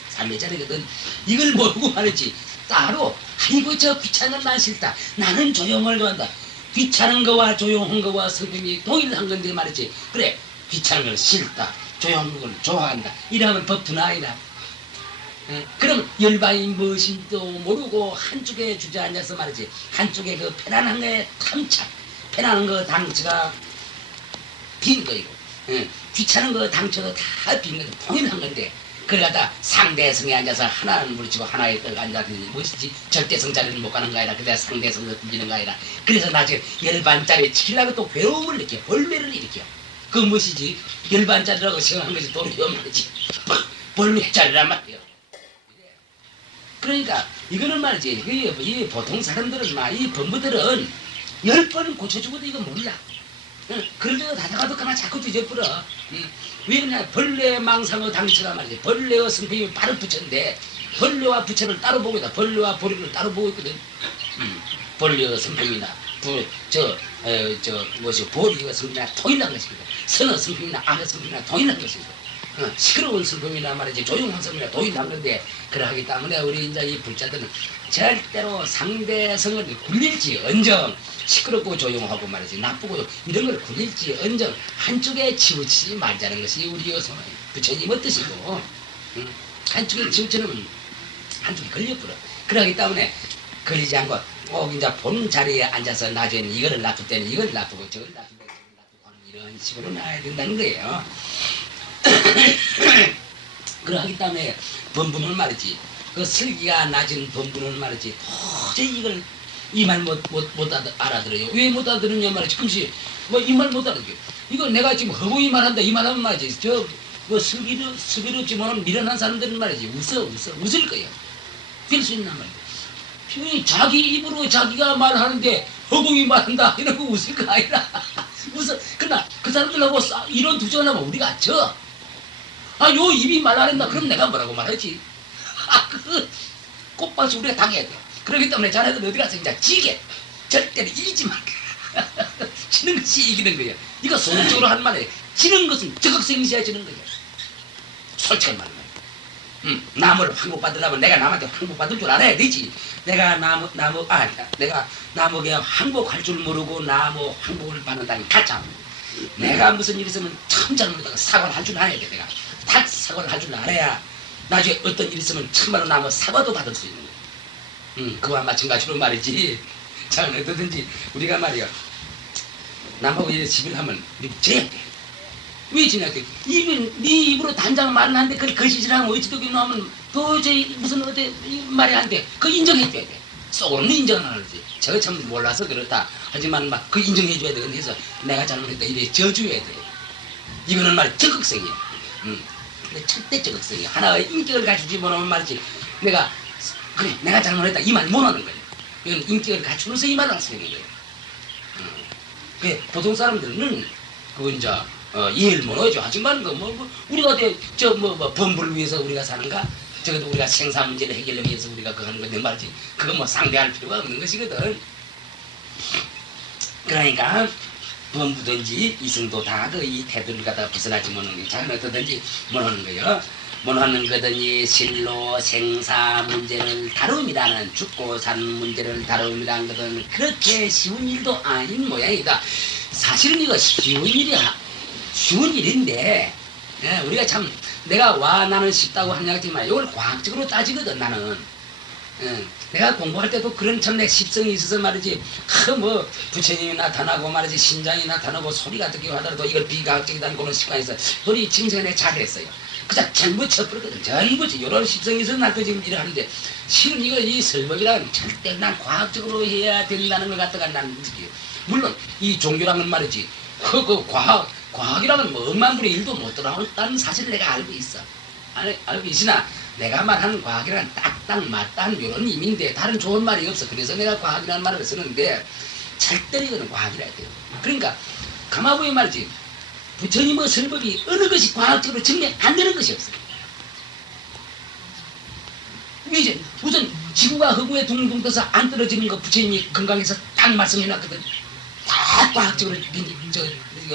삼배자리거든 이걸 모르고 말이지 따로 아이고 저 귀찮은 난 싫다 나는 조용을 좋아한다 귀찮은 거와 조용한 거와 성품이 동일한 건데 말이지 그래 귀찮은 걸 싫다 조용한 걸 좋아한다 이러면 법두나 아니라 그럼 열반이 무엇인지도 모르고 한쪽에 주저앉아서 말이지 한쪽에 그 편안한 거에 탐착 편안한 거 당처가 빈 거이고 귀찮은 거 당처도 다 빈 거도 동일한 건데 그걸 갖다 상대성에 앉아서 하나는 물리치고 하나에 떠 앉아서 무엇이지 절대성 자리는 못 가는 거 아니라 그냥 상대성을 들리는 거 아니라 그래서 나중에 열반짜리 치려고 또 괴로움을 느껴 벌레를 일으켜 그 무엇이지 열반짜리라고 생각한 것이 도리어 말이지 벌레짜리란 말이야. 그러니까 이거는 말이지 이 보통 사람들은 이 범부들은 10번 고쳐주고도 이거 몰라. 그런데도 다다가도 가만 자꾸 뒤져버려. 왜 그러냐 벌레 망상의 당처가 말이지 벌레의 성품이 바로 부처인데 벌레와 부처를 따로 보고 있다. 벌레와 보리를 따로 보고 있거든. 벌레의 성품이나 보리의 성품이나 동일한 것입니다. 선의 성품이나 악의 성품이나 동일한 것입니다. 시끄러운 성품이나 말이지 조용한 성품이나 동일한 건데 그러하기 때문에 우리 이제 이 불자들은 절대로 상대성을 굴릴지 언정 시끄럽고 조용하고 말이지 나쁘고 이런 걸 굴릴지 언정 한쪽에 치우치지 말자는 것이 우리 부처님의 뜻이고 한쪽에 치우치면 한쪽에 걸려버려. 그러기 때문에 걸리지 않고 꼭 이제 본 자리에 앉아서 나중에는 이거를 놔둘 때는 이걸 놔두고 저걸 놔두고 저걸 놔두고 하는 이런 식으로 놔야 된다는 거예요. 그러기 때문에 범부는 말이지 그 슬기가 낮은 범부는 말이지 도저히 이걸 이 말 못 알아들어요. 왜 못 알아들었냐 말이지 금시 뭐 이 말 못 알아들어. 이거 내가 지금 허공이 말한다 이 말하면 말이지 저 뭐 슬기롭지만은 미련한 사람들은 말이지 웃을 거예요. 될 수 있나 말이야. 자기 입으로 자기가 말하는데 허공이 말한다 이러고 웃을 거 아니라 웃어. 그러나 그 사람들하고 이런 두전하면 우리가 져. 요 입이 말 안 했나? 그럼 내가 뭐라고 말하지? 그 꽃밭을 우리가 당해야 돼. 그렇기 때문에 자네들 어디 가서 이제 지게 절대로 이기지 마. 지는 것이 이기는 거야. 이거 소극적으로 한 말이야. 지는 것은 적극성시해야 지는 거야. 솔직한 말이야. 나무를 항복받으려면 내가 남한테 항복받을 줄 알아야 되지. 내가 내가 나무에 항복할 줄 모르고 나무 항복을 받는다니 가짜. 내가 무슨 일 있으면 참 잘못하다가 사과를 할 줄 알아야 돼. 내가 다 사과를 할 줄 알아야 나중에 어떤 일이 있으면 참말로 나뭐 사과도 받을 수 있는 거야. 그와 마찬가지로 말이지. 자, 어떠든지 우리가 말이야 남하고 이제 집을 하면 우리 져야 돼. 왜 지냐 돼? 네 입으로 단장 말을 하는데 그걸 거짓이라면 어찌되게 나오면 도저히 무슨 어때 말이 안 돼. 그거 인정해줘야 돼. 속으로는 인정을 안 하지. 제가 참 몰라서 그렇다. 하지만 막 그 인정해줘야 돼. 그래서 내가 잘못했다 이래 져줘야 돼. 이거는 말 적극성이야. 근데 절대 적극성이야. 하나의 인격을 갖추지 못하면 말이지. 내가 그래 내가 잘못했다 이 말 못하는 거야. 이건 인격을 갖추면서 이 말을 쓰는 거예요. 그 보통 사람들은 그거 이제 이해를 못하죠. 하지만 우리가 범부를 위해서 우리가 사는가? 적어도 우리가 생사 문제를 해결하기 위해서 우리가 그거 하는 건데 말이지. 그거 뭐 상대할 필요가 없는 것이거든. 그러니까 범부든지 이승도 다 그 이 태도를 갖다가 벗어나지 못하는 게 작은 어떠든지 못하는 거요. 못하는 거든지 실로 생사 문제를 다룸이라는 죽고 사는 문제를 다룸이라는 것은 그렇게 쉬운 일도 아닌 모양이다. 사실은 이거 쉬운 일인데 우리가 참 내가 나는 쉽다고 하냐지만 이걸 과학적으로 따지거든 나는. 내가 공부할 때도 그런 참 내习성이 있어서 말이지. 뭐 부처님이 나타나고 말이지 신장이 나타나고 소리가 듣기도 하더라도 이걸 비과학적이다 보는 습관이 있어. 소리 칭찬에 내가 잘했어요. 그냥 전부 쳐버렸거든. 전부 이런习성이 있어서 나도 지금 일을 하는데 실은 이 설법이란 절대 난 과학적으로 해야 된다는 걸 갖다가 난 물론 이 종교라는 말이지. 그 과학이라는 뭐 억만 분의 1도 못 들어온다는 사실을 내가 알고 있어. 알고 있으나 내가 말하는 과학이란 딱딱 맞다는 이런 의미인데 다른 좋은 말이 없어. 그래서 내가 과학이라는 말을 쓰는데 절대로 이거는 과학이라 해야 돼요. 그러니까 가마부에 말이지. 부처님의 설법이 어느 것이 과학적으로 증명 안 되는 것이 없어요. 이제 우선 지구가 허구에 둥둥 떠서 안 떨어지는 거 부처님이 건강에서 딱 말씀해놨거든. 다 과학적으로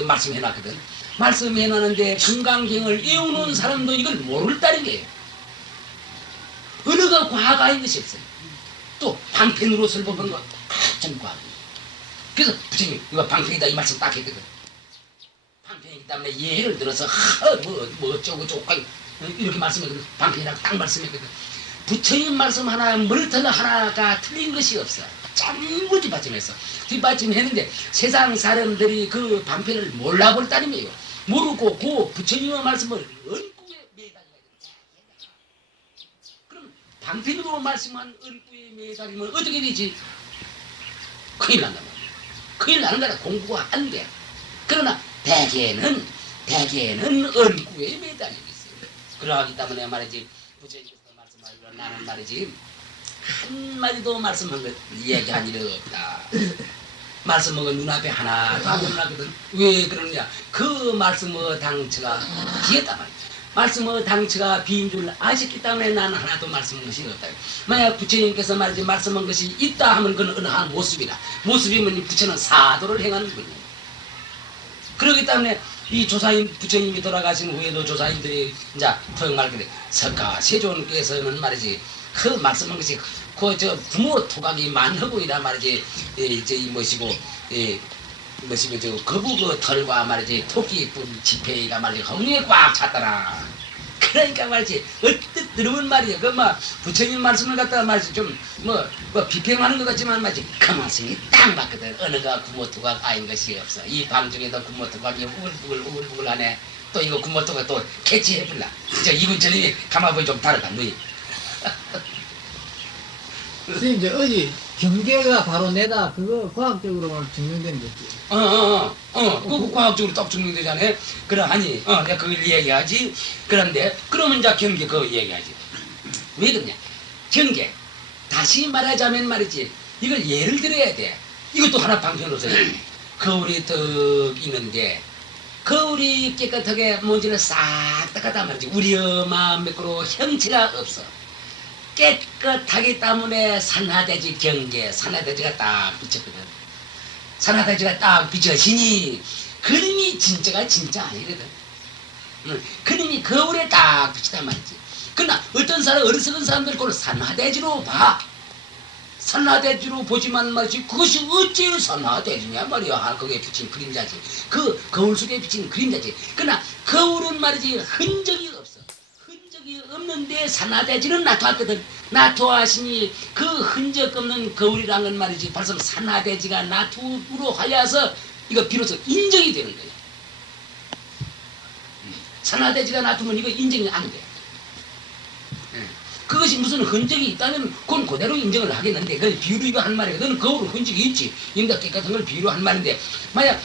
말씀해놨거든. 말씀해놨는데 건강경을 외우는 사람도 이걸 모른다는 거예요. 어느가 과학 아닌 것이 없어요. 또 방편으로 설법한 거 전 과학이에요. 그래서 부처님 이거 방편이다 이 말씀 딱 했거든. 방편이기 때문에 예를 들어서 뭐 어쩌고 이렇게 말씀했거든. 방편이라고 딱 말씀했거든. 부처님 말씀 하나 머리털 하나가 틀린 것이 없어. 전부 뒷받침했어. 뒷받침했는데 세상 사람들이 그 방편을 몰라버렸다는 거예요. 모르고 그 부처님의 말씀을 은꾸에 매달려야 돼. 그럼 방편으로 말씀한 은꾸에 매달리면 어떻게 되지? 큰일 난단 말이야. 큰일 나는 거라. 공부가 안 돼. 그러나 대개는 은꾸에 매달리고 있어요. 그러하기 때문에 말이지 부처님께서 말씀하기로 나는 말이지 한마디도 말씀한 것 얘기한 일이 없다. 말씀한 건 눈앞에 하나도 안 일어나거든. 왜 그러냐? 그 말씀의 당처가 비었단 말이야. 말씀의 당처가 비인 줄 아셨기 때문에 나는 하나도 말씀한 것이 없다. 만약 부처님께서 말이지 말씀한 것이 있다 하면 그건 어느 한 모습이다. 모습이면 부처는 사도를 행하는 거예요. 그렇기 때문에 이 조사인 부처님이 돌아가신 후에도 조사인들이 이제 토용말 그래 석가 세존께서는 말이지 그 말씀한 것이 그 저 부모 토각이 만허고이라 말이지 이 뭐시고 뭐시고 저 거북 그 털과 말이지 토끼 지폐가 말이지 엉덩이에 꽉 찼더라. 그러니까 말이지 얼뜻 들으면 말이야 그 막 부처님 말씀을 갖다가 말이지 좀 뭐 비평하는 것 같지만 말이지 그 말씀이 딱 맞거든. 어느가 부모 토각 아닌 것이 없어. 이 방 중에도 부모 토각이 우글우글 하네. 또 이거 부모 토각 또 캐치해볼라. 저 이군처님이 가마보이 좀 다르다 너희. 선생님 이제 어디 경계가 바로 내다 그거 과학적으로 증명된 거지. 그거 과학적으로 딱 증명되잖아. 그러하니 내가 그걸 얘기하지. 그런데 그러면 이제 경계 그거 얘기하지. 왜 그러냐? 경계 다시 말하자면 말이지 이걸 예를 들어야 돼. 이것도 하나 방편으로서 거울이 딱 있는데 거울이 깨끗하게 먼지를 싹 닦았단 말이지. 우리의 매끄러워 형체가 없어. 깨끗하기 때문에 산하대지 경계 산하대지가 딱 비쳤거든. 산하대지가 딱 비쳐지니 그림이 진짜가 진짜 아니거든. 그림이 거울에 딱 비치단 말이지. 그러나 어떤 사람 어리석은 사람들 그걸 산하대지로 봐. 산하대지로 보지만 말이지 그것이 어째 산하대지냐 말이야. 거기에 비친 그림자지. 그 거울 속에 비친 그림자지. 그러나 거울은 말이지 흔적이 없어. 없는데 산하대지는 나타났거든. 나타하시니 그 흔적 없는 거울이란 건 말이지. 벌써 산하대지가 나투로 하여서 이거 비로소 인정이 되는 거야. 산하대지가 나투면 이거 인정이 안 돼. 그것이 무슨 흔적이 있다면 그건 그대로 인정을 하겠는데 그걸 비유로 이거 한 말이야. 너는 거울은 흔적이 있지. 인다 깨끗한 걸 비유로 한 말인데 만약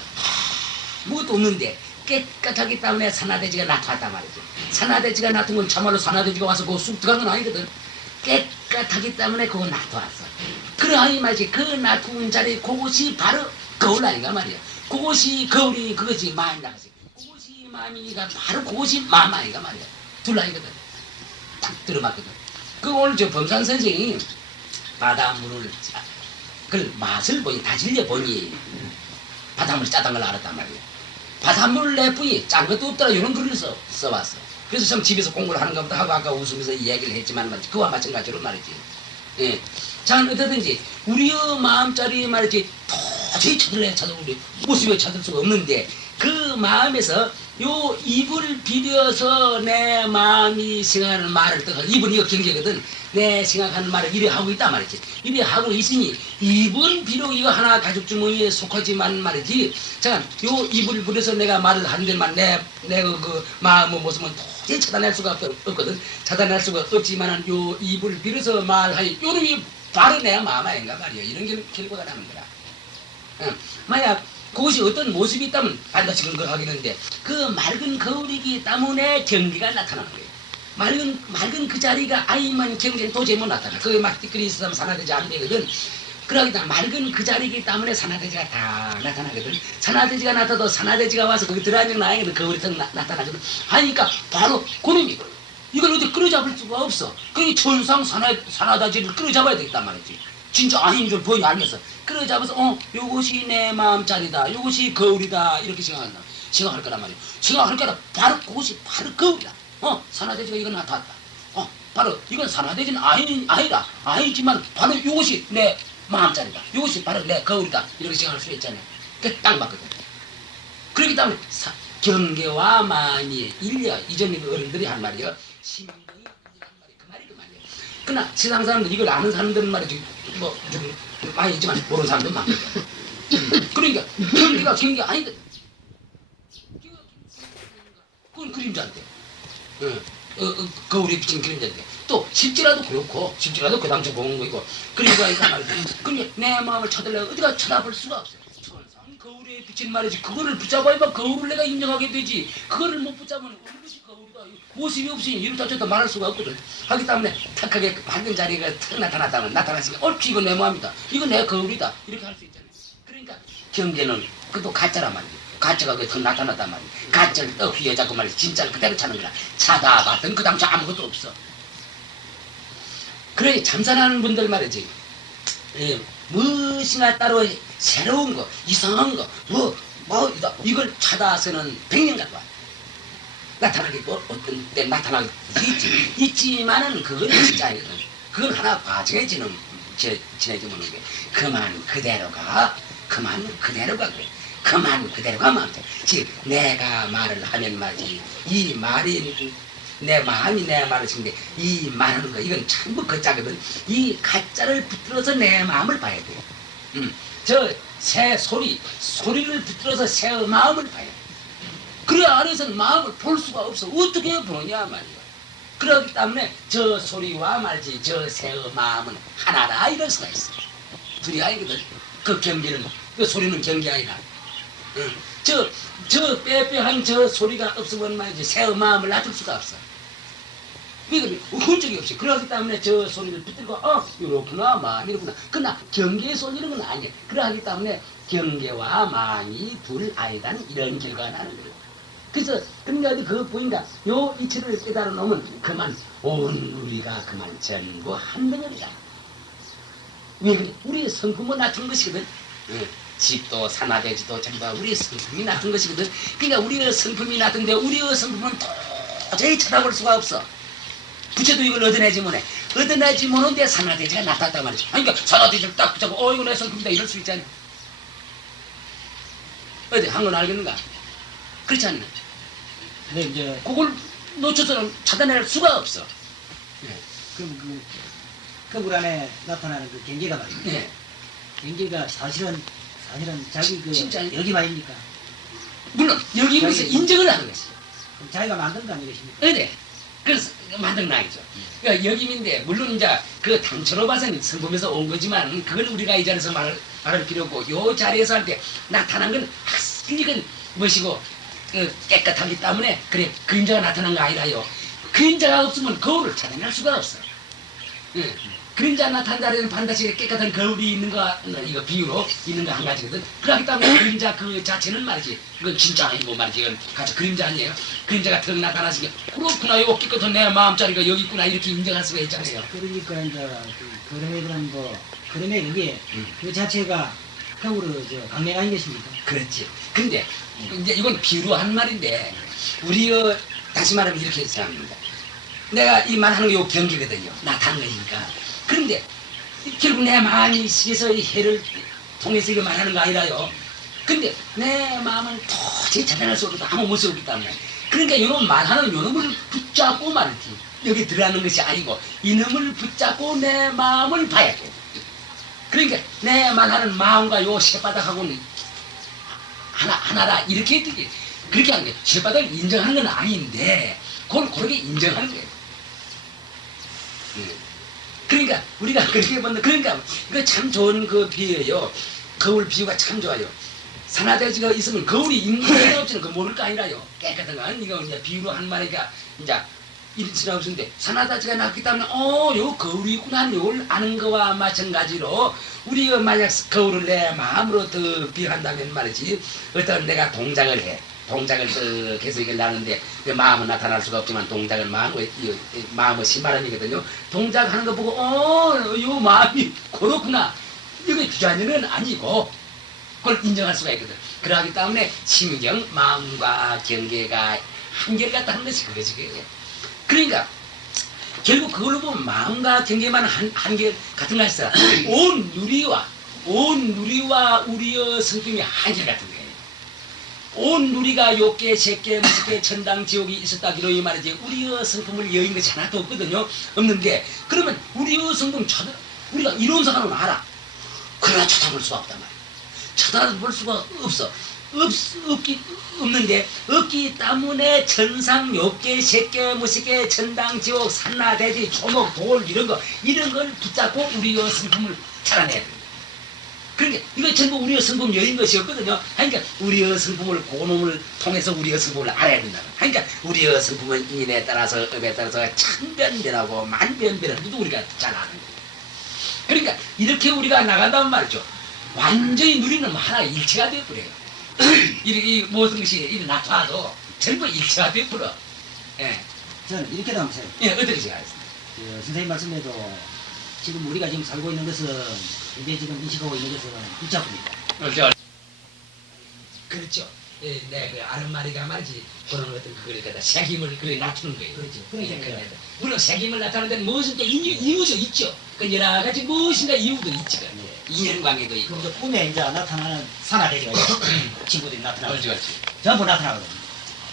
아무것도 없는데 깨끗하기 때문에 산하대지가 나타났단 말이지. 산하대지가 나타난 건 참말로 산하대지가 와서 그거 쑥 들어간 건 아니거든. 깨끗하기 때문에 그거 나타났어. 그러하니 말이지. 그 나타난 자리 그것이 바로 거울 아닌가 말이야. 그것이 거울이 그것이 마음이다. 그것이 마음이니까 바로 그것이 마음 아닌가 말이야. 둘 아니거든. 딱 들어맞거든. 그 오늘 저 범산 선생이 바닷물을 그걸 맛을 보니 다 질려보니 바닷물이 짜단 걸 알았단 말이야. 바닷물 내뿐이 짠 것도 없더라 이런 글을 써왔어. 그래서 참 집에서 공부를 하는가 보다 하고 아까 웃으면서 이야기를 했지만 말이지. 그와 마찬가지로 말이지. 예. 자, 어떠든지 우리의 마음자리 말이지 도저히 찾을 우리 모습에 찾을 수가 없는데 그 마음에서 요 입을 비벼서 내 마음이 생각하는 말을 떠가 입은 이거 경계거든. 내 생각하는 말을 이래 하고 있단 말이지. 이래 하고 있으니 입은 비록 이거 하나 가죽 주머니에 속하지만 말이지. 잠깐 요 입을 부려서 내가 말을 하는데만 내 그 마음의 모습은 도저히 차단할 수가 없거든. 차단할 수가 없지만은 요 입을 빌어서 말하니 요놈이 바로 내 마음 아닌가 말이야. 이런 결과가 나는 거라. 만약 그것이 어떤 모습이 있다면 반드시 근거하겠는데 그 맑은 거울이기 때문에 경계가 나타나는 거예요. 맑은 그 자리가 아니면 경계는 도저히 못 나타나. 그게 막 띠끌이 있으면 산화되지 안 되거든. 그러기 때문에 맑은 그 자리이기 때문에 산화대지가 다 나타나거든. 산화대지가 나타나도 산화대지가 와서 거기 들어앉는 나에게도 거울이 더 나타나거든. 하니까 바로 그놈이 이걸 어디 끌어잡을 수가 없어. 그게 천상 산화대지를 끌어잡아야 되겠단 말이지. 진짜 아닌 줄 보니 알면서 끌어잡아서 요것이 내 마음자리다. 요것이 거울이다. 이렇게 생각할 거란 말이야. 생각할 거라 바로 그것이 바로 거울이다. 산화대지가 이건 나타났다. 바로 이건 산화대지는 아니라 아니지만 바로 요것이 내 마음자리다. 이것이 바로 내 거울이다. 이렇게 생각할 수 있잖아요. 딱 맞거든. 그렇기 때문에 경계와 마음이 일려 이전 어른들이 한 말이요. 심경이 일리한 말이 그 말이 그 말이에요. 그러나 세상 사람들 이걸 아는 사람들은 말이지 좀 많이 있지만 모르는 사람들은 많거든. 그러니까 경계가 경계 아니거든. 그건 그림자인데. 거울에 비친 그림자인데. 또 실제라도 그렇고 실제라도 그 당시 보는 거이고 그러니까 말이지. 그러니까 내 마음을 찾으려고 어디가 찾아볼 수가 없어요. 천상 거울에 비친 말이지. 그거를 붙잡아야만 거울을 내가 인정하게 되지. 그거를 못 붙잡으면 어느 것이 거울이다. 모습이 없으니 이를 다쳤다 말할 수가 없거든. 하기 때문에 탁하게 밝은 자리가 탁 나타났다면 나타났으니까 옳지 이거 내 마음이다. 이거 내 거울이다. 이렇게 할 수 있잖아요. 그러니까 경계는 그것도 가짜란 말이에요. 가짜가 그 더 나타났단 말이에요. 가짜를 떡 휘어잡고 말이지. 진짜를 그대로 찾는 거라. 찾아봤던 그 당시 아무것도 없어. 그래 참선하는 분들 말이지. 무엇이나 따로 새로운 거, 이상한 거, 이걸 찾아서는 100년 가도 와. 나타나겠고 어떤 때 나타나기 있지만은 그거는 진짜 아니거든. 그건 하나 과정에 지내지는 게 그만 그대로가 그래. 그만 그대로가 마음대. 즉 내가 말을 하면 말이지. 이 말이 내 마음이 내 말을 지는데 이 말하는 거 이건 전부 가짜거든. 이 가짜를 붙들어서 내 마음을 봐야 돼. 저 새 소리를 붙들어서 새 마음을 봐야 돼. 그래 안에서는 마음을 볼 수가 없어. 어떻게 보느냐 말이야. 그렇기 때문에 저 소리와 말지 저 새의 마음은 하나라 이럴 수가 있어. 둘이 아니거든. 그 경계는 그 소리는 경계 아니라. 저 빼빼한 저 소리가 없으면 말이지 새의 마음을 놔둘 수가 없어. 왜 그래? 흔적이 없이. 그렇기 때문에 저 소리를 붙들고 이렇구나 마음이 이렇구나. 그러나 경계에 쏠리는 건 아니야. 그러기 때문에 경계와 마음이 둘 아니다는 이런 결과가 나는 거예요. 그래서 그러니까 그 보인다. 요 이치를 깨달아 놓으면 그만 온 우리가 그만 전부 한 덩어리다. 왜 그래? 우리의 성품은 낮은 것이거든. 집도 산화대지도 전부 우리의 성품이 낮은 것이거든. 그러니까 우리의 성품이 낮은데 우리의 성품은 도저히 찾아볼 수가 없어. 부처도 이걸 얻어내지 못해. 얻어내지 못하는데 산화대지가 나타났단 말이지. 그러니까 산화대지를 딱 붙잡고 이거 내 성품이다 이럴 수 있잖아. 어디 한 건 알겠는가? 그렇지 않나? 근데 이제 그걸 놓쳐서는 찾아낼 수가 없어. 예. 그럼 그 물 안에 나타나는 그 경계가 말입니다. 예. 경계가 사실은 자기 그 진짜. 여기만입니까? 물론 여기 무슨 여기. 인정을 하는 것이죠. 그럼 자기가 만든 거 아니겠습니까? 네. 그래서 만든 나이죠. 그러니까 여기인데 물론 이제 그 당초로 봐서는 성품에서 온 거지만 그걸 우리가 이 자리에서 말할 필요 없고 요 자리에서 할 때 나타난 건 확실히 멋이고 깨끗하기 때문에 그래 그림자가 나타난 거 아니라요. 그림자가 없으면 거울을 찾아낼 수가 없어요. 예. 그림자 나타난 자리에는 반드시 깨끗한 거울이 있는 거 이거 비유로 있는 거 한 가지거든. 그렇기 때문에 그림자 그 자체는 말이지 이건 진짜 아니고 말이지 이건 가짜 그림자 아니에요. 그림자가 턱 나타나서 그렇구나 요 깨끗한 내 마음자리가 여기 있구나 이렇게 인정할 수가 있잖아요. 그러니까 이제 그 그림에 그런 그림의 그게 그 자체가 거울을 강명 아닌 것입니까? 그렇지. 근데 이제 이건 비유로 한 말인데 우리 다시 말하면 이렇게 생각합니다. 내가 이 말하는 게 요 경계거든요. 나타난 거니까. 그런데 결국 내 마음이 식에서 이 해를 통해서 이거 말하는 거 아니라요. 근데 내 마음은 도저히 찾아낼 수 없고 아무 모습이 없기 때문에 그러니까 요놈 말하는 요놈을 붙잡고 말이지. 여기 들어가는 것이 아니고 이놈을 붙잡고 내 마음을 봐야 돼. 그러니까 내 말하는 마음과 요 쇠바닥하고는 하나라 이렇게 그렇게 하는 거예요. 쇠바닥을 인정하는 건 아닌데 그걸 그렇게 인정하는 거예요. 그러니까 우리가 그렇게 보는 그러니까 이거 참 좋은 그 비유예요. 거울 비유가 참 좋아요. 산화대지가 있으면 거울이 있는 없지는 그 모를 거 아니라요. 깨끗한 건 이거 이제 비유로 한 말이니까 이제 이렇지라고 쓰는데 산화대지가 났기 때문에 요 거울이 있구나 요걸 아는 거와 마찬가지로 우리가 만약 거울을 내 마음으로 더 비유한다면 말이지 어떤 내가 동작을 해. 동작을 쓱 해서 이걸 나는데 마음은 나타날 수가 없지만 동작은 마음의 신발음이거든요. 동작하는 거 보고 요 마음이 그렇구나. 이게 주자녀는 아니고 그걸 인정할 수가 있거든. 그러기 때문에 심경, 마음과 경계가 한결 같다 하는 것이 그거지. 그러니까 결국 그걸로 보면 마음과 경계만 한결 같은 거 있어. 온 누리와 우리의 성품이 한결 같은 거예요. 온 누리가 욕계, 색계, 무색계, 천당, 지옥이 있었다기로 이 말이지 우리의 성품을 여인 것이 하나도 없거든요. 없는데 그러면 우리의 성품 우리가 이론 상관은 알아. 그러나 쳐다볼 수가 없단 말이야. 쳐다볼 수가 없어. 없기 때문에 천상, 욕계, 색계, 무색계, 천당, 지옥, 산나, 대지, 초목, 돌 이런 걸 붙잡고 우리의 성품을 찾아내야 돼. 그러니까 이거 전부 우리의 성품 여인 것이었거든요. 그러니까 우리의 성품을 그놈을 통해서 우리의 성품을 알아야 된다. 그러니까 우리의 성품은 인에 따라서 업에 따라서 천변변하고 만변변하는 것도 우리가 잘 아는 거예요. 그러니까 이렇게 우리가 나간다면 말이죠. 완전히 누리는 하나 일체가 되어버려요. 이 모든 것이 이리 나타나도 전부 일체가 되어버려. 예. 저는 이렇게 나오세요. 예, 어떻게 생각하세요? 선생님 말씀에도 지금 우리가 지금 살고 있는 것은 이제 지금 인식하고 있는 것은 붙잡습니다. 그렇죠. 예, 네, 그 아는 말이가 말이지 그런 어떤 그걸 갖다 색임을 그래 낮추는 거예요. 그렇죠. 그러니까 물론 색임을 나타내는 데는 무엇인 또 이유도 있죠. 그 여러 가지 무엇인가 이유도 있죠. 인연관계도 있고. 그럼 꿈에 이제 나타나는 산화대지가 있고 친구들이 나타나고 그렇지, 그렇지. 전부 나타나거든요.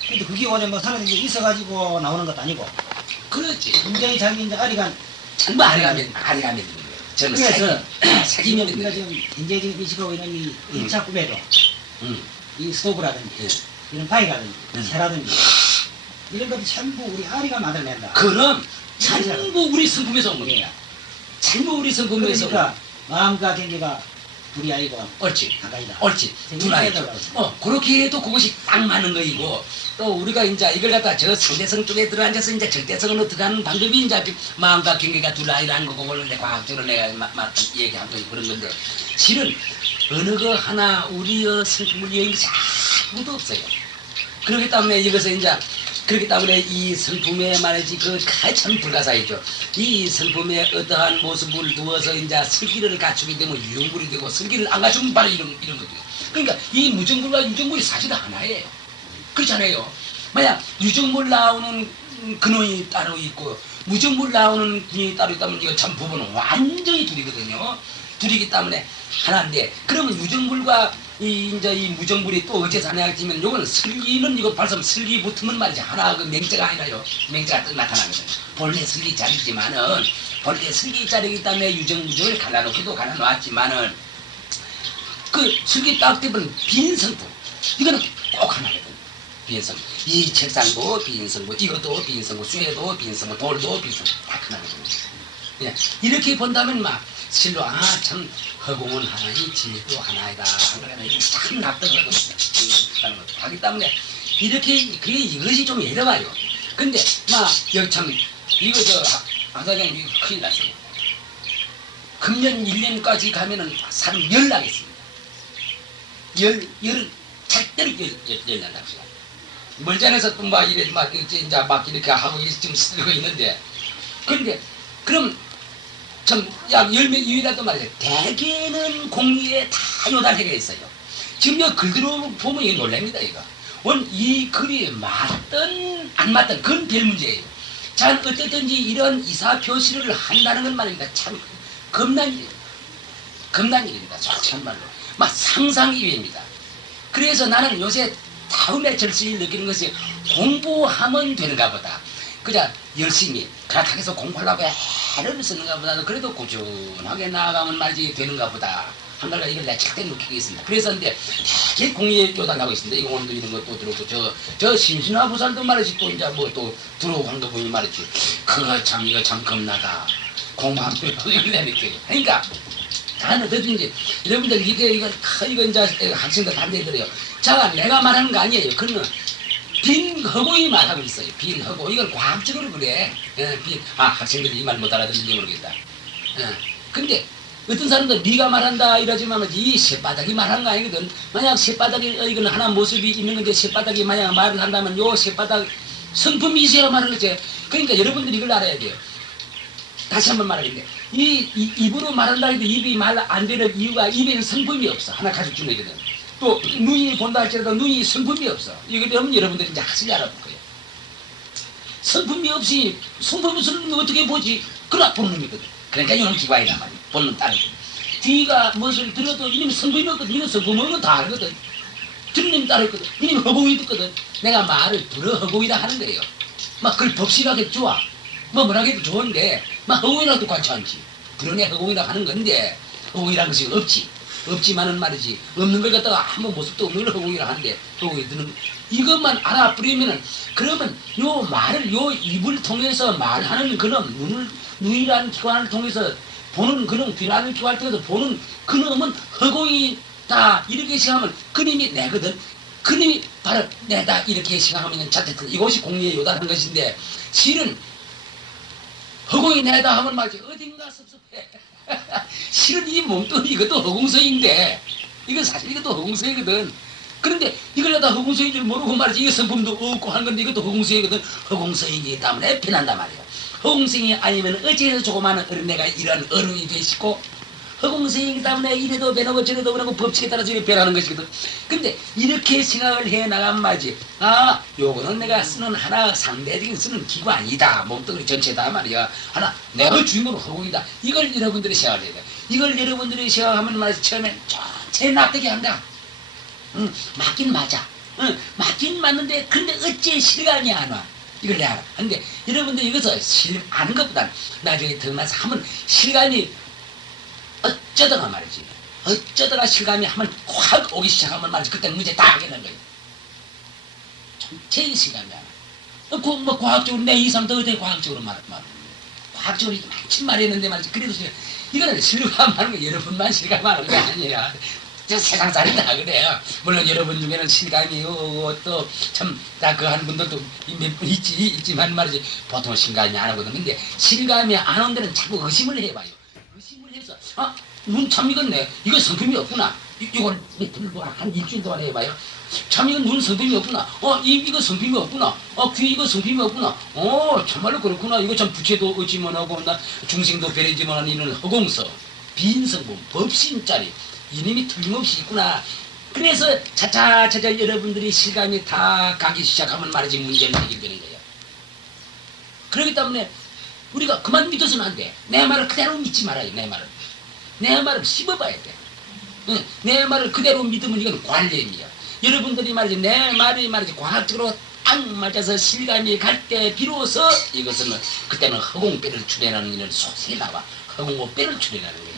근데 그게 오늘 뭐 산화대지가 있어가지고 나오는 것도 아니고 그렇지. 굉장히 자기 이제 아리간 전부 아리가면 있는 거예요. 저는 그래서 색임이 있는 우리가 거예요. 지금 현재 지금 인식하고 있는 이 1차 꿈에도 이 스토브라든지 예. 이런 바위라든지 음. 새라든지 이런 것도 전부 우리 아리가 만들어낸다. 그럼 전부 우리 성품에서 온 겁니다. 전부 우리 성품에서 온 그러니까 마음과 경계가 둘이 아니고 옳지. 가까이다. 옳지. 둘아이죠. 그렇게 해도 그것이 딱 맞는 거이고, 또 우리가 이제 이걸 갖다 저 상대성 쪽에 들어앉아서 이제 절대성으로 들어가는 방법이 이제 마음과 경계가 둘아이라는 거, 그걸 과학적으로 내가 얘기한 거 그런 건데, 실은 어느 거 하나 우리의 성품을 여는 것이 아무도 없어요. 그렇기 때문에 이것을 이제 그렇기 때문에 이 성품에 말이지 참 불가사의죠. 이 성품에 어떠한 모습을 두어서 이제 슬기를 갖추게 되면 유정물이 되고 슬기를 안 갖추면 바로 이런 것들이에요. 그러니까 이 무정물과 유정물이 사실 하나예요. 그렇잖아요. 만약 유정물 나오는 근원이 따로 있고 무정물 나오는 근원이 따로 있다면 이거 참 부분은 완전히 둘이거든요. 둘이기 때문에 하나인데 그러면 유정불과 이제 이 무정불이 또 어째서 하나가 지면 요거는 슬기는 이거 발음 슬기 붙으면 말이지 하나 그 맹자가 아니라요. 맹자가 또 나타나는 거예요. 본래 슬기 자리지만은 본래 슬기 자리이기 때문에 유정무정을 갈라놓기도 갈라놓았지만은 그 슬기 딱 되면 빈성품 이거는 꼭 하나거든. 빈성품 이 책상도 빈성품 이것도 빈성품 쇠도 빈성품 돌도 빈성품 딱 하나거든. 예, 이렇게 본다면 막 실로 참 허공은 하나니 진리도 하나이다 하는 참 납득하고 하기 때문에 이렇게 그게 이것이 좀 어려워요. 근데 막 여기 참 이거 안 사장님 이거 큰일 났어요. 금년 1년까지 가면은 사람 열 나겠습니다. 열은 절대로 열 난다고. 멀잖아서 또 막 이래 막 이제 막 이렇게 하고 지금 쓰고 있는데 그런데 그럼 참 약 10명 이후라도 말이야 대개는 공리에 다 요단해가 있어요. 지금 여 글들어 보면 이거 놀랍니다. 이거 이 글이 맞든 안 맞든 그건 별 문제예요. 자 어쨌든지 이런 이사 표시를 한다는 건 말입니다. 참 겁난 일입니다. 정말로 막 상상 이외입니다. 그래서 나는 요새 다음에 절실히 느끼는 것이 공부하면 되는가 보다. 그냥 열심히 그렇다고 해서 공부하려고 애를 쓰는가 보다는 그래도 꾸준하게 나아가면 말이지 되는가 보다. 한 달간 이걸 내가 절대 느끼고 있습니다. 그래서 근데 되게 공의에 요단하고 있습니다. 이거 오늘도 이런 것도 들어오고 저 심신화 부살도 말이지 또 이제 뭐 또 들어오고 한 거 보니 말이지 그거 참 이거 참 겁나다. 공부하면 이런 느껴요. 그러니까 나는 어떠든지 여러분들 이거 이제 학생들 반대에 들어요. 자 내가 말하는 거 아니에요. 그는 빈 허공이 말하고 있어요. 빈 허공. 이건 과학적으로 그래. 학생들이 이 말 못 알아듣는지 모르겠다. 근데 어떤 사람들 네가 말한다 이러지만 이 쇳바닥이 말하는 거 아니거든. 만약 쇳바닥이 이건 하나 모습이 있는 건데 쇳바닥이 만약 말을 한다면 요 쇳바닥 성품이 있어야 말하는 거지. 그러니까 여러분들이 이걸 알아야 돼요. 다시 한번 말하겠는데 입으로 말한다 해도 입이 말 안 되는 이유가 입에는 성품이 없어. 하나 가지고 주는 거거든. 또 눈이 본다 할지라도 눈이 성품이 없어. 이거 때문에 여러분들이 이제 확실히 알아볼 거예요. 성품이 없이 성품이 없으면 어떻게 보지? 그러나 본능이거든. 그러니까 이런 기관이란 말이야. 본능 따르고. 뒤가 무엇을 들어도 이놈이 성품이 없거든. 이놈 성품 없는 건 다 알거든. 들으면 따르거든. 이놈이 허공이 듣거든. 내가 말을 들어 허공이라 하는 거예요. 막 그걸 법실하게 좋아. 뭐라 해도 좋은데 막 허공이라도 관치 않지. 그러네 허공이라 하는 건데 허공이라는 것이 없지. 없지만은 말이지 없는 걸 갖다가 아무 모습도 없는 걸 허공이라 하는데 허공이 드는 이것만 알아버리면은 그러면 요 말을 요 입을 통해서 말하는 그놈 눈이라는 기관을 통해서 보는 그놈 귀라는 기관을 통해서 보는 그놈은 허공이다 이렇게 생각하면 그놈이 내거든. 그놈이 바로 내다 이렇게 생각하면 자칫 이것이 공리에 요단한 것인데 실은 허공이 내다 하면 말이지 어딘가 섭섭해. 실은 이 몸뚱이 이것도 허공서인데 이건 사실 이것도 허공서이거든. 그런데 이걸 갖다 허공서인 줄 모르고 말이지 이거 성품도 없고 하는 건데 이것도 허공서이거든. 허공서이기 때문에 편한단 말이야. 허공서이 아니면 어째서 조그마한 어린애가 이런 어른이 되시고 허공서이기 때문에 이래도 변하고 저래도 변하고 법칙에 따라서 이렇게 변하는 것이거든. 근데 이렇게 생각을 해 나가면 말이지 요거는 내가 쓰는 하나 상대적인 쓰는 기관이다. 몸뚱이 전체다 말이야. 하나 내가 주인공은 허공이다. 이걸 여러분들이 생각을 해야 돼. 이걸 여러분들이 생각하면 말이지 처음에 전체 납득이 한다. 맞긴 맞아. 맞긴 맞는데 근데 어째 실감이 안 와. 이걸 내가 알아. 근데 여러분들 이것을 아는 것보단 나중에 더 나서 하면 실감이 어쩌다가 말이지. 어쩌다가 실감이 한번 확 오기 시작하면 말이지. 그때 문제 다 하게 되는 거예요. 전체의 실감이 안 와. 뭐 과학적으로 내 이상 더 어떻게 과학적으로 말하는 과학적으로 많이 말했는데 말이지. 그래도 이거는 실감하는 거 여러분만 실감하는 거 아니야. 저 세상 살이다 그래요. 물론 여러분 중에는 실감이 오고 또 참 다 그 하는 분들도 몇 분 있지만 말이지 보통 실감이 안 하거든. 근데 실감이 안 온 데는 자꾸 의심을 해봐요. 의심을 해서 눈 참 익었네. 이거 성품이 없구나. 이걸 들고 한 일주일 동안 해봐요. 참 이건 눈 성품이 없구나. 입 이거 성품이 없구나. 귀 이거 성품이 없구나. 참말로 그렇구나. 이거 참 부채도 의지만 하고 나 중생도 배려지만 하는 이런 허공서 빈성품 법신짜리 이놈이 틀림없이 있구나. 그래서 차차 여러분들이 실감이 다 가기 시작하면 말이지 문제는 해결되는 거예요. 그렇기 때문에 우리가 그만 믿어서는 안 돼. 내 말을 그대로 믿지 말아요. 내 말을. 내 말을 씹어봐야 돼. 응, 내 말을 그대로 믿으면 이건 관념이야. 여러분들이 말이지 내 말이 말이지 과학적으로 딱 맞아서 실감이 갈 때 비로소 이것은 그때는 허공배를 출현하는 이런 소식이 나와. 허공호배를 출현하는 거예요.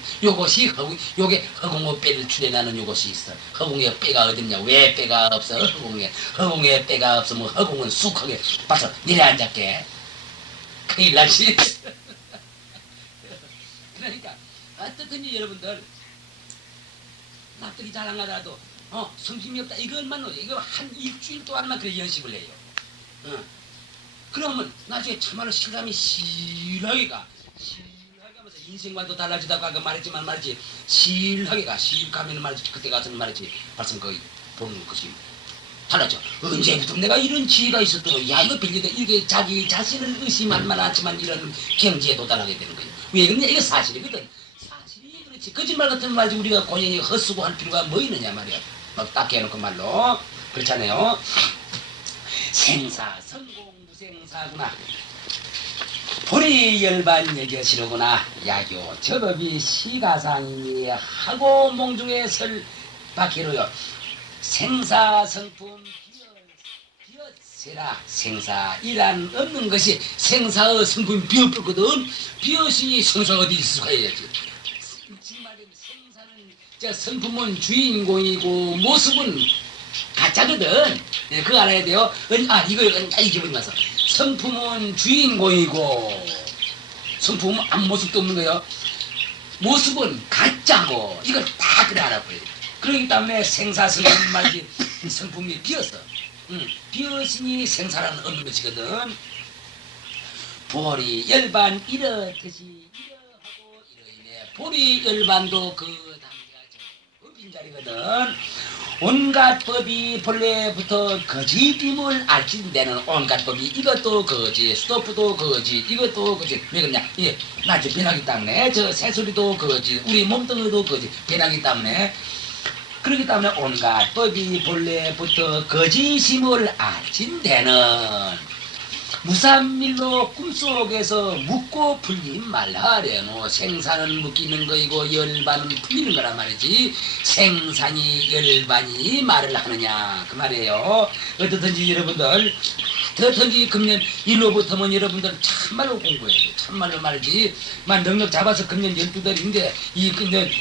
요게 허공호배를 출현하는 요것이 있어. 허공에 배가 어딨냐? 왜 배가 없어? 허공에 배가 없으면 허공은 쑥하게 봐서 내려앉았게. 큰일 나지. 그러니까 어떻든지 여러분들 납득이 잘 안 가더라도 성심이 없다 이것만으로 이거 한 일주일 동안만 그래 연습을 해요. 그러면 나중에 참말로 실감이 실하게 가면서 인생관도 달라지다고 아까 말했지만 말이지 실하게 가면은 말이지 그때 가서는 말이지 벌써 거의 보는 것이 달라져. 언제부터 내가 이런 지혜가 있었더니 야 이거 빌리다 이게 자기 자신을 의심할 만하지만 이런 경지에 도달하게 되는 거예요. 왜 그러냐 이거 사실이거든. 사실이 그렇지. 거짓말 같은 말이지 우리가 고연히 헛수고 할 필요가 뭐 있느냐 말이야. 막 딱 해놓고 말로 그렇잖아요. 생사 성공 무생사구나. 불이 열반 여겨시로구나. 야교 저법이 시가상이니 하고 몽중에 설 박히로요. 생사 성품 비엇세라. 생사이란 없는 것이 생사의 성품이 비엇불거든. 비엇이 생사 어디 있을 수가 있지. 생사는 저 성품은 주인공이고 모습은 가짜거든. 네, 그거 알아야 돼요. 이걸 다 잊어버리고 나서 성품은 주인공이고 성품은 아무 모습도 없는 거예요. 모습은 가짜고 이걸 다 그래 알아버려요. 그렇기 때문에 생사성품 말이 성품이 비었어. 비었으니 생사라는 없는 것이거든. 보리 열반 이렇듯이 이러하고 이러이네. 보리 열반도 그 단계가 빈자리거든. 온갖 법이 본래부터 거짓임을 알진대는 온갖 법이 이것도 거짓, 스토프도 거짓, 이것도 거짓. 왜 그러냐? 예, 나지 변하기 때문에 저 새소리도 거짓, 우리 몸뚱이도 거짓, 변하기 때문에. 그렇기 때문에 온갖 법이 본래부터 거짓임을 알진대는 무산밀로 꿈속에서 묻고 풀린 말하려노. 생산은 묶이는 거이고 열반은 풀리는 거란 말이지. 생산이 열반이 말을 하느냐 그 말이에요. 어떻든지 여러분들 어떻든지 금년 일로부터면 여러분들 참말로 공부해야 돼. 참말로 말이지. 만 능력 잡아서 금년 12달인데 이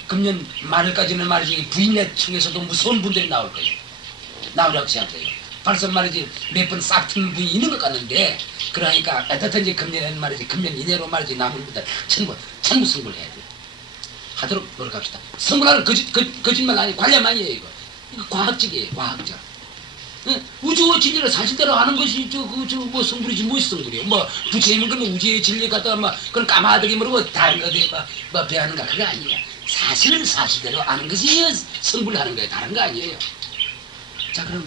금년 말을까지는 말이지 부인네 층에서도 무서운 분들이 나올 거예요. 나오라고 생각해요. 벌써 말이지 몇 번 싹 트는 분이 있는 것 같는데 그러니까 어떻든지 금년에는 말이지 금년 이내로 말이지 남은 분들 전부 승부를 해야 돼. 하도록 노력합시다. 승부라는 거짓말 아니 관련 아니에요. 이거 과학적이에요. 과학적. 우주의 진리를 사실대로 아는 것이 뭐 성불이지 무엇이 성불이에요. 뭐 부처님은 그러면 우주의 진리 갖다가 막 그런 까마득이 모르고 다른 것에 뭐 배하는가 그게 아니야. 사실을 사실대로 아는 것이 성불하는 거예요. 다른 거 아니에요. 자 그럼